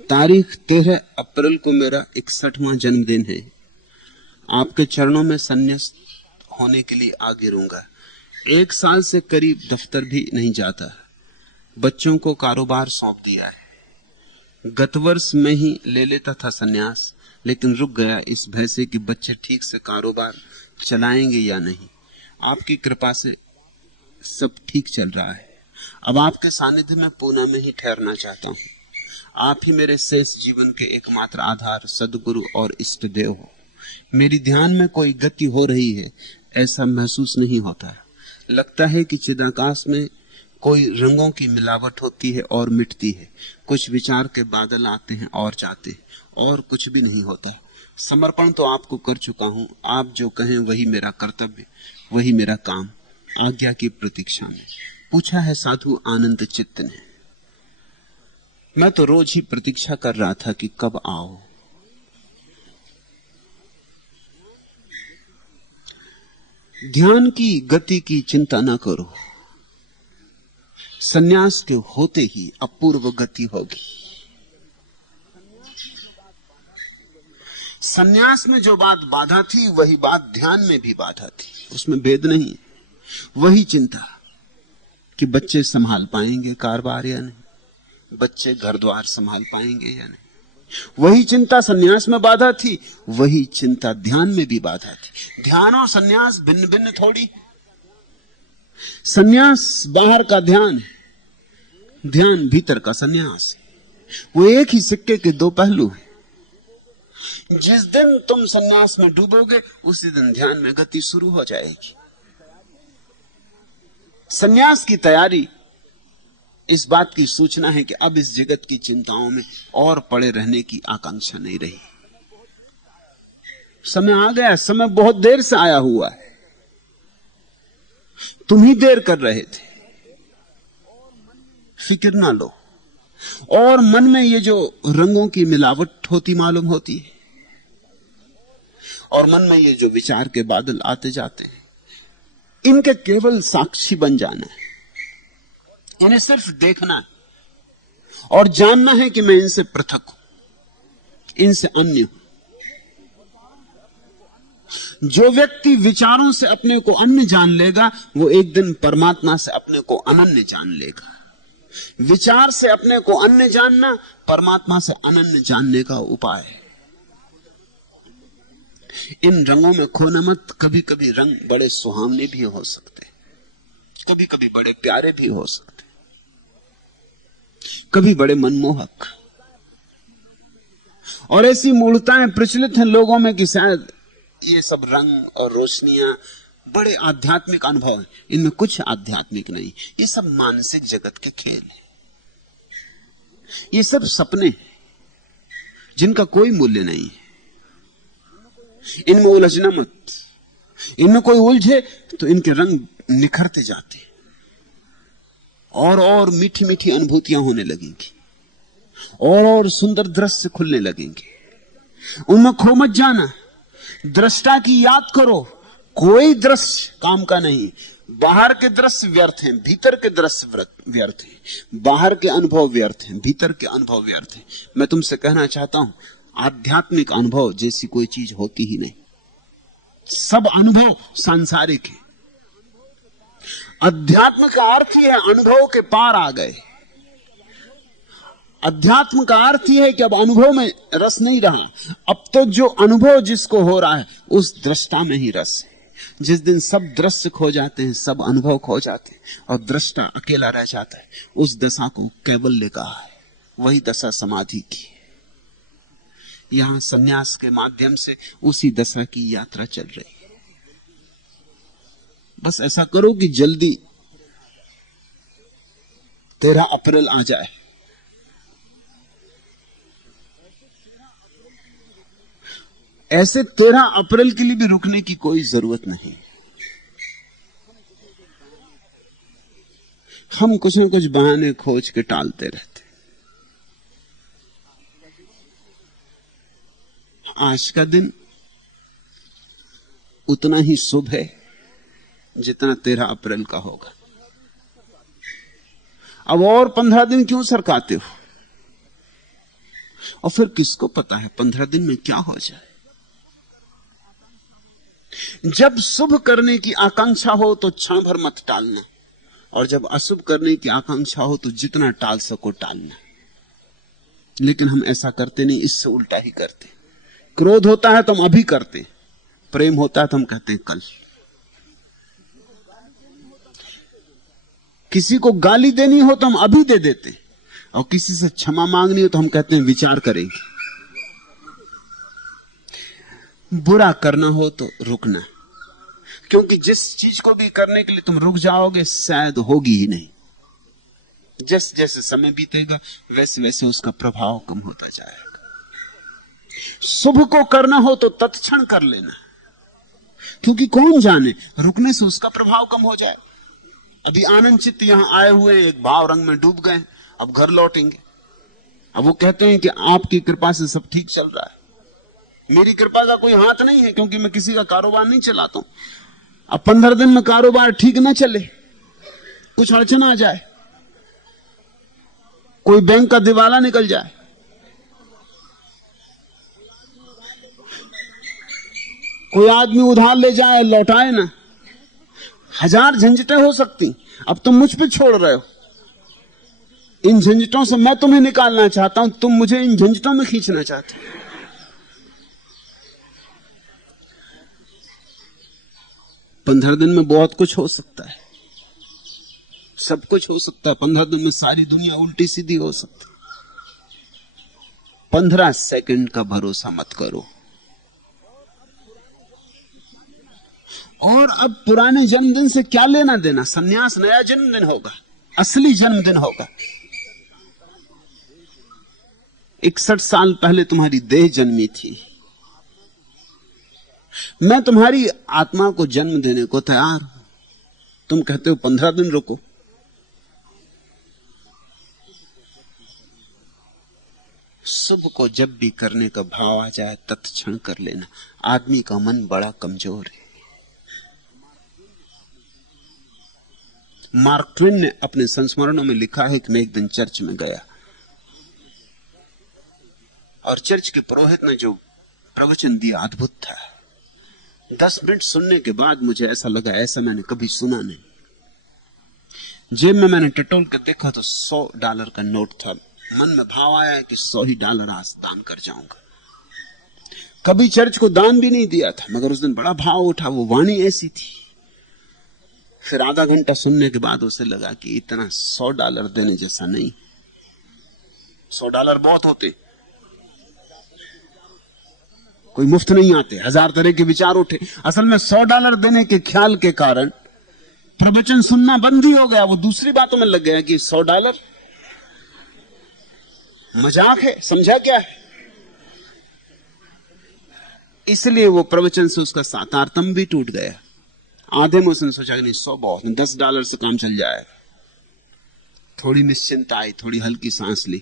तारीख 13 अप्रैल को मेरा 61वां जन्मदिन है। आपके चरणों में संन्यास्त होने के लिए आ गिरूंगा। 1 साल से करीब दफ्तर भी नहीं जाता। बच्चों को कारोबार सौंप दिया है। गत वर्ष में ही ले लेता था संन्यास, लेकिन रुक गया इस भय से कि बच्चे ठीक से कारोबार चलाएंगे या नहीं। आपकी कृपा से सब ठीक चल रहा है। अब आपके सानिध्य में पूना में ही ठहरना चाहता हूं। आप ही मेरे शेष जीवन के एकमात्र आधार, सद्गुरु और इष्ट देव हो। मेरी ध्यान में कोई गति हो रही है ऐसा महसूस नहीं होता। लगता है कि चिदाकाश में कोई रंगों की मिलावट होती है और मिटती है। कुछ विचार के बादल आते हैं और जाते हैं, और कुछ भी नहीं होता। समर्पण तो आपको कर चुका हूं। आप जो कहें वही मेरा कर्तव्य, वही मेरा काम। आज्ञा की प्रतीक्षा में। पूछा है साधु आनंद चित्त ने। मैं तो रोज ही प्रतीक्षा कर रहा था कि कब आओ। ध्यान की गति की चिंता न करो। सन्यास के होते ही अपूर्व गति होगी। सन्यास में जो बात बाधा थी वही बात ध्यान में भी बाधा थी। उसमें भेद नहीं। वही चिंता कि बच्चे संभाल पाएंगे कारोबार या नहीं, बच्चे घर द्वार संभाल पाएंगे या नहीं। वही चिंता सन्यास में बाधा थी, वही चिंता ध्यान में भी बाधा थी। ध्यान और सन्यास भिन्न भिन्न थोड़ी। सन्यास बाहर का ध्यान है, ध्यान भीतर का सन्यास है। वो एक ही सिक्के के दो पहलू हैं। जिस दिन तुम सन्यास में डूबोगे उसी दिन ध्यान में गति शुरू हो जाएगी। सन्यास की तैयारी इस बात की सूचना है कि अब इस जगत की चिंताओं में और पड़े रहने की आकांक्षा नहीं रही। समय आ गया, समय बहुत देर से आया हुआ है। तुम ही देर कर रहे थे। फिक्र ना लो। और मन में ये जो रंगों की मिलावट होती मालूम होती है, और मन में ये जो विचार के बादल आते जाते हैं, इनके केवल साक्षी बन जाना है। इन्हें सिर्फ देखना है और जानना है कि मैं इनसे पृथक हूं, इनसे अन्य हूं। जो व्यक्ति विचारों से अपने को अन्य जान लेगा वो एक दिन परमात्मा से अपने को अनन्य जान लेगा। विचार से अपने को अन्य जानना परमात्मा से अनन्य जानने का उपाय है। इन रंगों में खोना मत। कभी कभी रंग बड़े सुहावने भी हो सकते, कभी कभी बड़े प्यारे भी हो सकते, कभी बड़े मनमोहक। और ऐसी मूर्ताएं प्रचलित हैं लोगों में कि शायद ये सब रंग और रोशनियां बड़े आध्यात्मिक अनुभव हैं। इनमें कुछ आध्यात्मिक नहीं, ये सब मानसिक जगत के खेल हैं। ये सब सपने हैं जिनका कोई मूल्य नहीं है। इनमें उलझना मत। इनमें कोई उलझे तो इनके रंग निखरते जाते और मीठी मीठी अनुभूतियां होने लगेंगी, और सुंदर दृश्य खुलने लगेंगे। उनमें खो मत जाना। दृष्टा की याद करो। कोई दृश्य काम का नहीं। बाहर के दृश्य व्यर्थ हैं, भीतर के दृश्य व्यर्थ हैं। बाहर के अनुभव व्यर्थ हैं, भीतर के अनुभव व्यर्थ हैं। मैं तुमसे कहना चाहता हूं, आध्यात्मिक अनुभव जैसी कोई चीज होती ही नहीं। सब अनुभव सांसारिक है। अध्यात्म का अर्थ ही है अनुभव के पार आ गए। अध्यात्म का अर्थ ही है कि अब अनुभव में रस नहीं रहा। अब तो जो अनुभव जिसको हो रहा है उस दृष्टा में ही रस है। जिस दिन सब दृश्य खो जाते हैं, सब अनुभव खो जाते हैं और दृष्टा अकेला रह जाता है, उस दशा को कैवल्य कहा है। वही दशा समाधि की। यहां सन्यास के माध्यम से उसी दशा की यात्रा चल रही है। बस ऐसा करो कि जल्दी 13 अप्रैल आ जाए। ऐसे 13 अप्रैल के लिए भी रुकने की कोई जरूरत नहीं। हम कुछ न कुछ बहाने खोज के टालते रहते। आज का दिन उतना ही शुभ है जितना 13 अप्रैल का होगा। अब और 15 दिन क्यों सरकाते हो? और फिर किसको पता है 15 दिन में क्या हो जाए। जब शुभ करने की आकांक्षा हो तो क्षण भर मत टालना, और जब अशुभ करने की आकांक्षा हो तो जितना टाल सको टालना। लेकिन हम ऐसा करते नहीं, इससे उल्टा ही करते। क्रोध होता है तो हम अभी करते, प्रेम होता है तो हम कहते हैं कल। किसी को गाली देनी हो तो हम अभी दे देते, और किसी से क्षमा मांगनी हो तो हम कहते हैं विचार करेंगे। बुरा करना हो तो रुकना, क्योंकि जिस चीज को भी करने के लिए तुम रुक जाओगे शायद होगी ही नहीं। जैसे जैसे समय बीतेगा वैसे वैसे उसका प्रभाव कम होता जाएगा। शुभ को करना हो तो तत्क्षण कर लेना, क्योंकि कौन जाने रुकने से उसका प्रभाव कम हो जाए। अभी आनंद चित्त यहां आए हुए एक भाव रंग में डूब गए, अब घर लौटेंगे। अब वो कहते हैं कि आपकी कृपा से सब ठीक चल रहा है। मेरी कृपा का कोई हाथ नहीं है, क्योंकि मैं किसी का कारोबार नहीं चलाता हूं। अब 15 दिन में कारोबार ठीक ना चले, कुछ अड़चन आ जाए, कोई बैंक का दिवाला निकल जाए, कोई आदमी उधार ले जाए लौटाए ना, हजार झंझटें हो सकती। अब तुम मुझ पे छोड़ रहे हो। इन झंझटों से मैं तुम्हें निकालना चाहता हूं, तुम मुझे इन झंझटों में खींचना चाहते हो। 15 दिन में बहुत कुछ हो सकता है, सब कुछ हो सकता है। 15 दिन में सारी दुनिया उल्टी सीधी हो सकती। 15 सेकंड का भरोसा मत करो। और अब पुराने जन्मदिन से क्या लेना देना? सन्यास नया जन्मदिन होगा, असली जन्मदिन होगा। 61 साल पहले तुम्हारी देह जन्मी थी। मैं तुम्हारी आत्मा को जन्म देने को तैयार हूं। तुम कहते हो 15 दिन रुको। शुभ को जब भी करने का भाव आ जाए तत्क्षण कर लेना। आदमी का मन बड़ा कमजोर है। मार्क ट्वेन ने अपने संस्मरणों में लिखा है कि मैं एक दिन चर्च में गया और चर्च के पुरोहित ने जो प्रवचन दिया अद्भुत था। 10 मिनट सुनने के बाद मुझे ऐसा लगा ऐसा मैंने कभी सुना नहीं। जेब में मैंने टटोल कर देखा तो $100 का नोट था। मन में भाव आया कि $100 आज दान कर जाऊंगा। कभी चर्च को दान भी नहीं दिया था, मगर उस दिन बड़ा भाव उठा, वो वाणी ऐसी थी। फिर आधा घंटा सुनने के बाद उसे लगा कि इतना $100 देने जैसा नहीं। $100 बहुत होते, कोई मुफ्त नहीं आते। 1000 तरह के विचार उठे। असल में $100 देने के ख्याल के कारण प्रवचन सुनना बंद ही हो गया। वो दूसरी बातों में लग गया कि $100 मजाक है, समझा क्या है। इसलिए वो प्रवचन से उसका तारतम्य भी टूट गया। आधे में उसने सोचा कि नहीं 100 बहुत नहीं, $10 से काम चल जाएगा। थोड़ी निश्चिंता आई, थोड़ी हल्की सांस ली।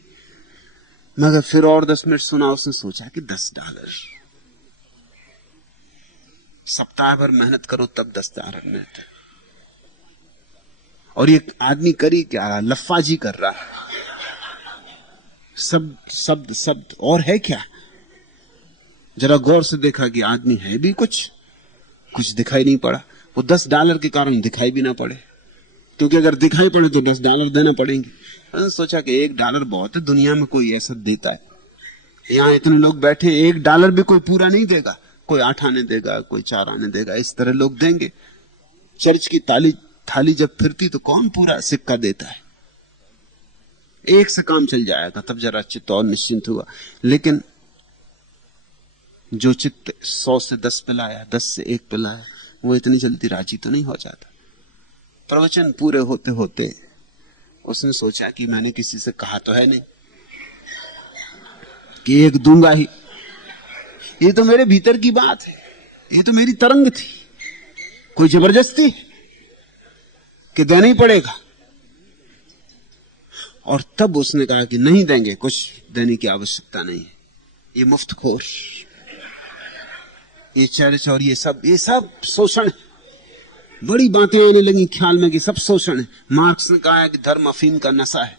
मगर फिर और 10 मिनट सुना, उसने सोचा कि $10 सप्ताह भर मेहनत करो तब $10 मिलते। और ये आदमी करी क्या? लफ्फाजी कर रहा है। शब्द और है क्या? जरा गौर से देखा कि आदमी है भी कुछ दिखाई नहीं पड़ा। वो $10 के कारण दिखाई भी ना पड़े, क्योंकि अगर दिखाई पड़े तो $10 देना पड़ेंगे। मैंने सोचा कि $1 बहुत है, दुनिया में कोई ऐसा देता है। यहां इतने लोग बैठे, $1 भी कोई पूरा नहीं देगा। कोई 8 आने देगा, कोई 4 आने देगा, इस तरह लोग देंगे। चर्च की थाली जब फिरती तो कौन पूरा सिक्का देता है? एक से काम चल जाएगा। तब जरा चित्त और निश्चिंत हुआ। लेकिन जो चित्त 100 से 10 पे लाया, 10 से 1 पे लाया, वो इतनी जल्दी राजी तो नहीं हो जाता। प्रवचन पूरे होते होते उसने सोचा कि मैंने किसी से कहा तो है नहीं कि 1 दूंगा ही। ये तो मेरे भीतर की बात है, ये तो मेरी तरंग थी। कोई जबरदस्ती कि देना ही पड़ेगा। और तब उसने कहा कि नहीं देंगे, कुछ देने की आवश्यकता नहीं है। ये मुफ्तखोर, ये चर्च और ये सब शोषण है। बड़ी बातें आने लगी ख्याल में कि सब शोषण है। मार्क्स ने कहा है कि धर्म अफीम का नशा है,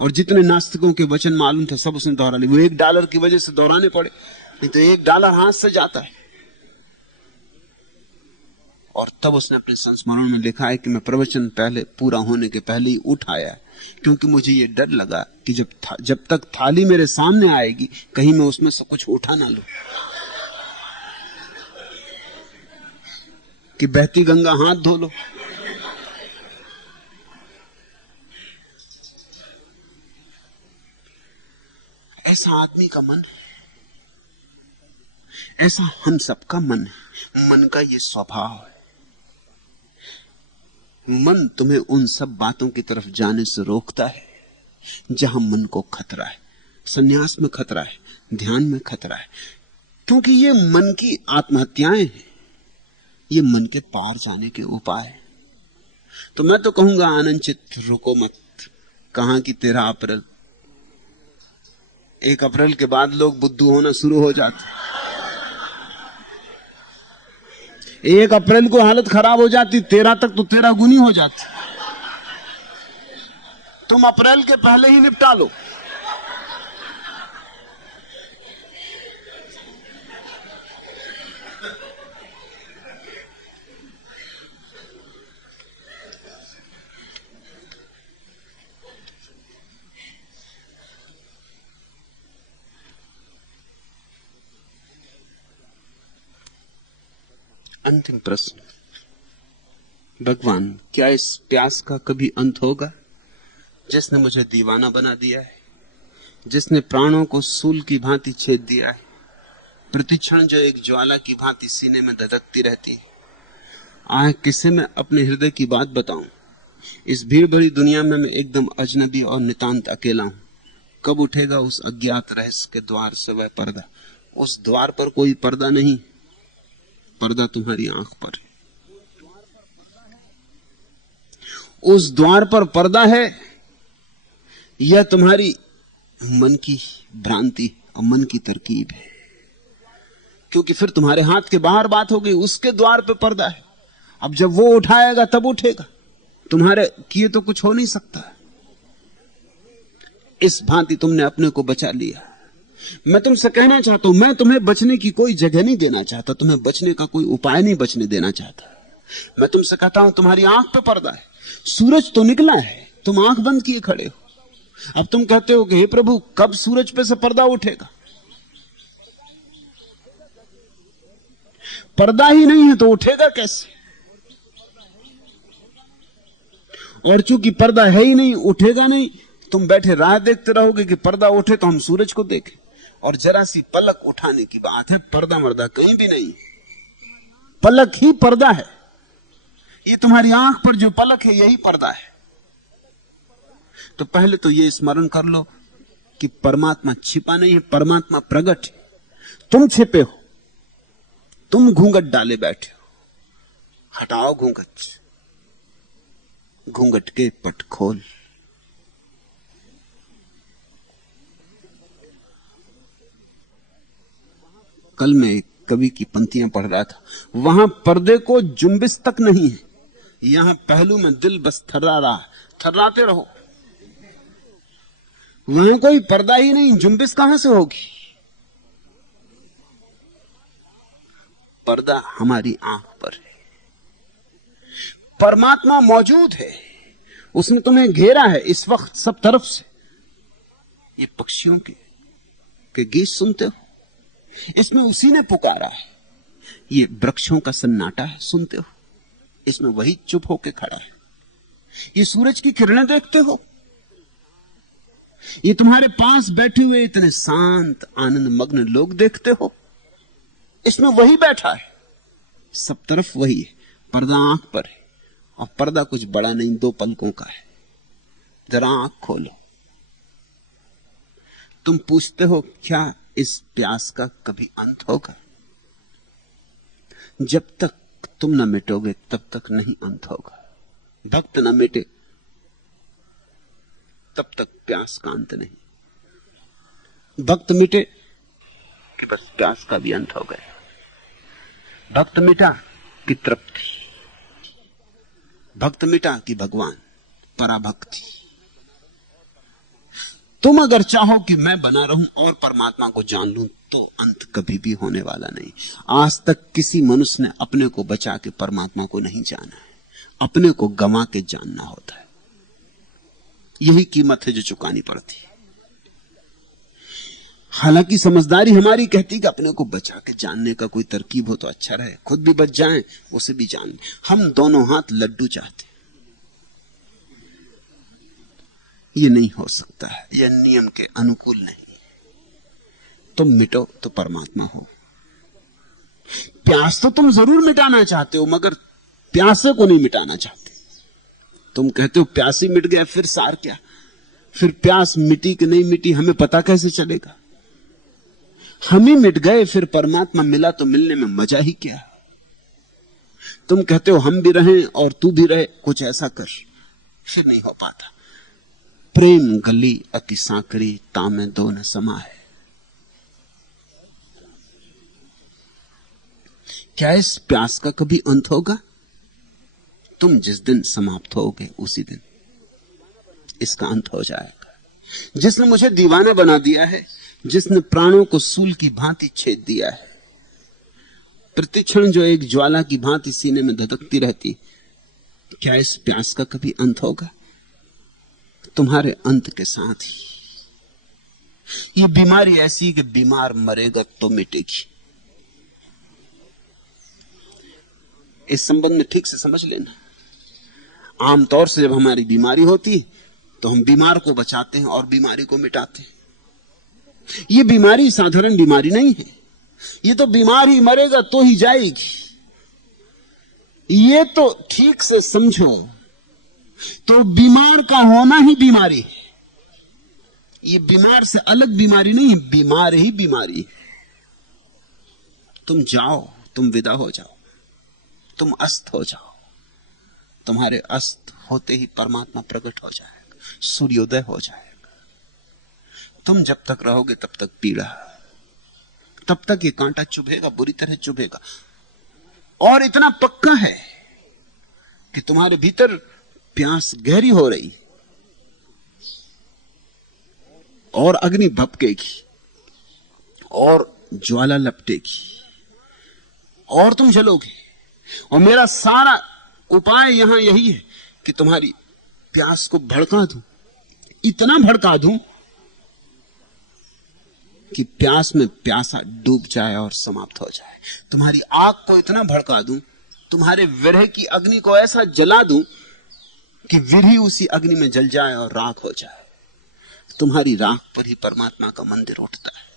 और जितने नास्तिकों के वचन मालूम थे सब उसने दोहरा लिए। वो $1 की वजह से दोहराने पड़े, नहीं तो $1 हाथ से जाता है। और तब उसने अपने संस्मरण में लिखा है कि मैं प्रवचन पहले पूरा होने के पहले ही उठ आया, क्योंकि मुझे ये डर लगा कि जब तक थाली मेरे सामने आएगी कहीं मैं उसमें से कुछ उठा ना लूं, कि बहती गंगा हाथ धो लो। ऐसा आदमी का मन है, ऐसा हम सबका मन है। मन का ये स्वभाव है। मन तुम्हें उन सब बातों की तरफ जाने से रोकता है जहां मन को खतरा है। संन्यास में खतरा है, ध्यान में खतरा है, क्योंकि ये मन की आत्महत्याएं हैं, ये मन के पार जाने के उपाय हैं। तो मैं तो कहूंगा आनंदचित रुको मत। कहां की 13 अप्रैल, 1 अप्रैल के बाद लोग बुद्धू होना शुरू हो जाते। 1 अप्रैल को हालत खराब हो जाती, 13 तक तो 13 गुनी हो जाती। तुम अप्रैल के पहले ही निपटा लो। अंतिम प्रश्न, भगवान क्या इस प्यास का कभी अंत होगा जिसने मुझे दीवाना बना दिया है, जिसने प्राणों को सूल की भांति छेद दिया है, प्रतिक्षण जो एक ज्वाला की भांति सीने में धधकती रहती है। आह किसे मैं अपने हृदय की बात बताऊं। इस भीड़ भरी दुनिया में मैं एकदम अजनबी और नितांत अकेला हूं। कब उठेगा उस अज्ञात रहस्य के द्वार से वह पर्दा। उस द्वार पर कोई पर्दा नहीं, पर्दा तुम्हारी आंख पर है। उस द्वार पर पर्दा है, यह तुम्हारी मन की भ्रांति और मन की तरकीब है, क्योंकि फिर तुम्हारे हाथ के बाहर बात हो गई। उसके द्वार पे पर्दा है। अब जब वो उठाएगा तब उठेगा, तुम्हारे किए तो कुछ हो नहीं सकता। इस भांति तुमने अपने को बचा लिया। मैं तुमसे कहना चाहता हूं, मैं तुम्हें बचने की कोई जगह नहीं देना चाहता, तुम्हें बचने का कोई उपाय नहीं बचने देना चाहता। मैं तुमसे कहता हूं तुम्हारी आंख पे पर्दा है। सूरज तो निकला है, तुम आंख बंद किए खड़े हो। अब तुम कहते हो कि हे प्रभु कब सूरज पे से पर्दा उठेगा। पर्दा ही नहीं है तो उठेगा कैसे। और चूंकि पर्दा है ही नहीं, उठेगा नहीं, तुम बैठे राह देखते रहोगे कि पर्दा उठे तो हम सूरज को देखें। और जरा सी पलक उठाने की बात है, पर्दा मर्दा कहीं भी नहीं, पलक ही पर्दा है। ये तुम्हारी आंख पर जो पलक है यही पर्दा है। तो पहले तो ये स्मरण कर लो कि परमात्मा छिपा नहीं है, परमात्मा प्रकट है। तुम छिपे हो, तुम घूंघट डाले बैठे हो। हटाओ घूंघट, घूंघट के पट खोल। कल मैं एक कवि की पंक्तियां पढ़ रहा था, वहां पर्दे को जुम्बिस तक नहीं है, यहां पहलू में दिल बस थर्रा रहा, थर्राते रहो। वहां कोई पर्दा ही नहीं, जुम्बिस कहां से होगी। पर्दा हमारी आंख पर है। परमात्मा मौजूद है, उसने तुम्हें घेरा है इस वक्त सब तरफ से। ये पक्षियों के गीत सुनते हो, इसमें उसी ने पुकारा है। ये वृक्षों का सन्नाटा है, सुनते हो, इसमें वही चुप होके खड़ा है। ये सूरज की किरणें देखते हो, ये तुम्हारे पास बैठे हुए इतने शांत आनंद मग्न लोग देखते हो, इसमें वही बैठा है। सब तरफ वही है। पर्दा आंख पर है, और पर्दा कुछ बड़ा नहीं, 2 पलकों का है। जरा आंख खोलो। तुम पूछते हो क्या इस प्यास का कभी अंत होगा। जब तक तुम न मिटोगे तब तक नहीं अंत होगा। भक्त न मिटे तब तक प्यास का अंत नहीं। भक्त मिटे कि बस प्यास का भी अंत हो गया। भक्त मिटा कि तृप्ति, भक्त मिटा कि भगवान, पराभक्ति। तुम अगर चाहो कि मैं बना रहूं और परमात्मा को जान लूं तो अंत कभी भी होने वाला नहीं। आज तक किसी मनुष्य ने अपने को बचा के परमात्मा को नहीं जाना है, अपने को गंवा के जानना होता है। यही कीमत है जो चुकानी पड़ती है। हालांकि समझदारी हमारी कहती कि अपने को बचा के जानने का कोई तरकीब हो तो अच्छा रहे, खुद भी बच जाएं, उसे भी जान लें। हम दोनों हाथ लड्डू चाहते, ये नहीं हो सकता है, यह नियम के अनुकूल नहीं। तुम मिटो तो परमात्मा हो। प्यास तो तुम जरूर मिटाना चाहते हो, मगर प्यासे को नहीं मिटाना चाहते। तुम कहते हो प्यासी मिट गया, फिर सार क्या? फिर प्यास मिटी कि नहीं मिटी हमें पता कैसे चलेगा? हम ही मिट गए, फिर परमात्मा मिला तो मिलने में मजा ही क्या? तुम कहते हो हम भी रहें और तू भी रहे, कुछ ऐसा कर, फिर नहीं हो पाता। प्रेम गली अति सांकरी, तामे दो न समा है। क्या इस प्यास का कभी अंत होगा? तुम जिस दिन समाप्त होगे उसी दिन इसका अंत हो जाएगा। जिसने मुझे दीवाना बना दिया है, जिसने प्राणों को सूल की भांति छेद दिया है, प्रतिक्षण जो एक ज्वाला की भांति सीने में धधकती रहती, क्या इस प्यास का कभी अंत होगा? तुम्हारे अंत के साथ ही ये बीमारी ऐसी है कि बीमार मरेगा तो मिटेगी। इस संबंध में ठीक से समझ लेना। आमतौर से जब हमारी बीमारी होती है तो हम बीमार को बचाते हैं और बीमारी को मिटाते हैं। ये बीमारी साधारण बीमारी नहीं है, ये तो बीमार ही मरेगा तो ही जाएगी। ये तो ठीक से समझो, तो बीमार का होना ही बीमारी है। ये बीमार से अलग बीमारी नहीं है, बीमार ही बीमारी है। तुम जाओ, तुम विदा हो जाओ, तुम अस्त हो जाओ। तुम्हारे अस्त होते ही परमात्मा प्रकट हो जाएगा, सूर्योदय हो जाएगा। तुम जब तक रहोगे तब तक पीड़ा, तब तक ये कांटा चुभेगा, बुरी तरह चुभेगा। और इतना पक्का है कि तुम्हारे भीतर प्यास गहरी हो रही और अग्नि भपकेगी और ज्वाला लपटेगी और तुम जलोगे। और मेरा सारा उपाय यहां यही है कि तुम्हारी प्यास को भड़का दूं, इतना भड़का दूं कि प्यास में प्यासा डूब जाए और समाप्त हो जाए। तुम्हारी आग को इतना भड़का दूं, तुम्हारे विरह की अग्नि को ऐसा जला दूं कि विरही उसी अग्नि में जल जाए और राख हो जाए। तुम्हारी राख पर ही परमात्मा का मंदिर उठता है।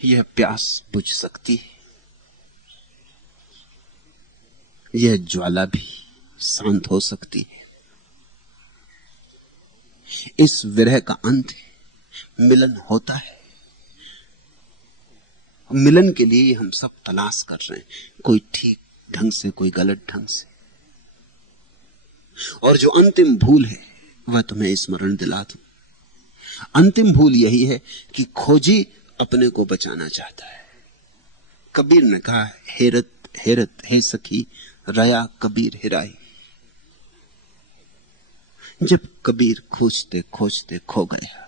यह प्यास बुझ सकती है, यह ज्वाला भी शांत हो सकती है। इस विरह का अंत मिलन होता है। मिलन के लिए हम सब तलाश कर रहे हैं, कोई ठीक ढंग से, कोई गलत ढंग से। और जो अंतिम भूल है वह तुम्हें स्मरण दिला दूं। अंतिम भूल यही है कि खोजी अपने को बचाना चाहता है। कबीर ने कहा, हेरत हेरत हे सखी, रया कबीर हिराई। जब कबीर खोजते खोजते खो गया,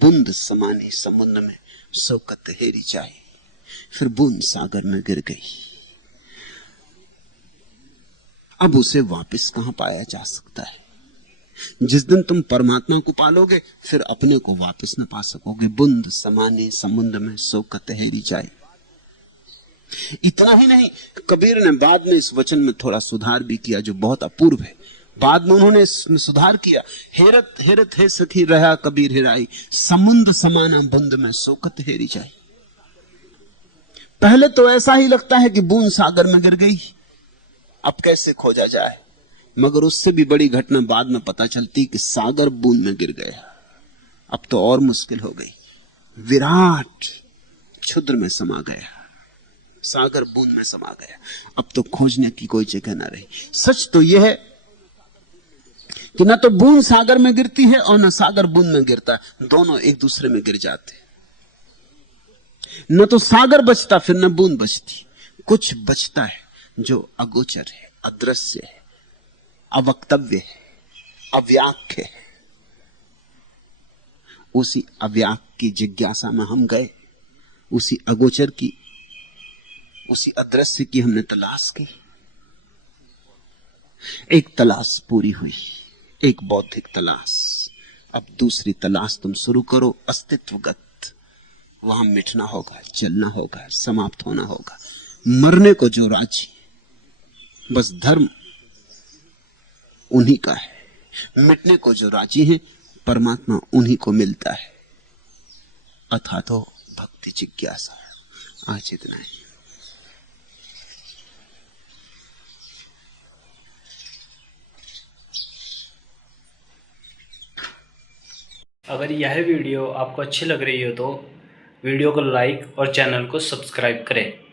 बूंद समानी समुद्र में शौकत हेरी चाही, फिर बूंद सागर में गिर गई। अब उसे वापस कहां पाया जा सकता है? जिस दिन तुम परमात्मा को पालोगे फिर अपने को वापस न पा सकोगे। बूंद समाने समुद्र में शौकत हेरी जाए। इतना ही नहीं, कबीर ने बाद में इस वचन में थोड़ा सुधार भी किया जो बहुत अपूर्व है। बाद में उन्होंने इसमें सुधार किया, हेरत हेरत हे सखी रहा कबीर हिराई, समुद्र समाना बूंद में शौकत हेरी जाए। पहले तो ऐसा ही लगता है कि बूंद सागर में गिर गई, अब कैसे खोजा जाए। मगर उससे भी बड़ी घटना बाद में पता चलती कि सागर बूंद में गिर गया। अब तो और मुश्किल हो गई, विराट क्षुद्र में समा गया। सागर बूंद में समा गया। अब तो खोजने की कोई जगह ना रही। सच तो यह है कि न तो बूंद सागर में गिरती है और न सागर बूंद में गिरता है, दोनों एक दूसरे में गिर जाते। न तो सागर बचता फिर न बूंद बचती, कुछ बचता है जो अगोचर है, अदृश्य है, अवक्तव्य है, अव्याख्य है। उसी अव्याक की जिज्ञासा में हम गए, उसी अगोचर की, उसी अदृश्य की हमने तलाश की। एक तलाश पूरी हुई, एक बौद्धिक तलाश। अब दूसरी तलाश तुम शुरू करो, अस्तित्वगत। वहां मिटना होगा, चलना होगा, समाप्त होना होगा। मरने को जो राजी, बस धर्म उन्हीं का है। मिटने को जो राजी है, परमात्मा उन्हीं को मिलता है। अथा तो भक्ति जिज्ञासा। आज इतना ही। अगर यह वीडियो आपको अच्छी लग रही हो तो वीडियो को लाइक और चैनल को सब्सक्राइब करें।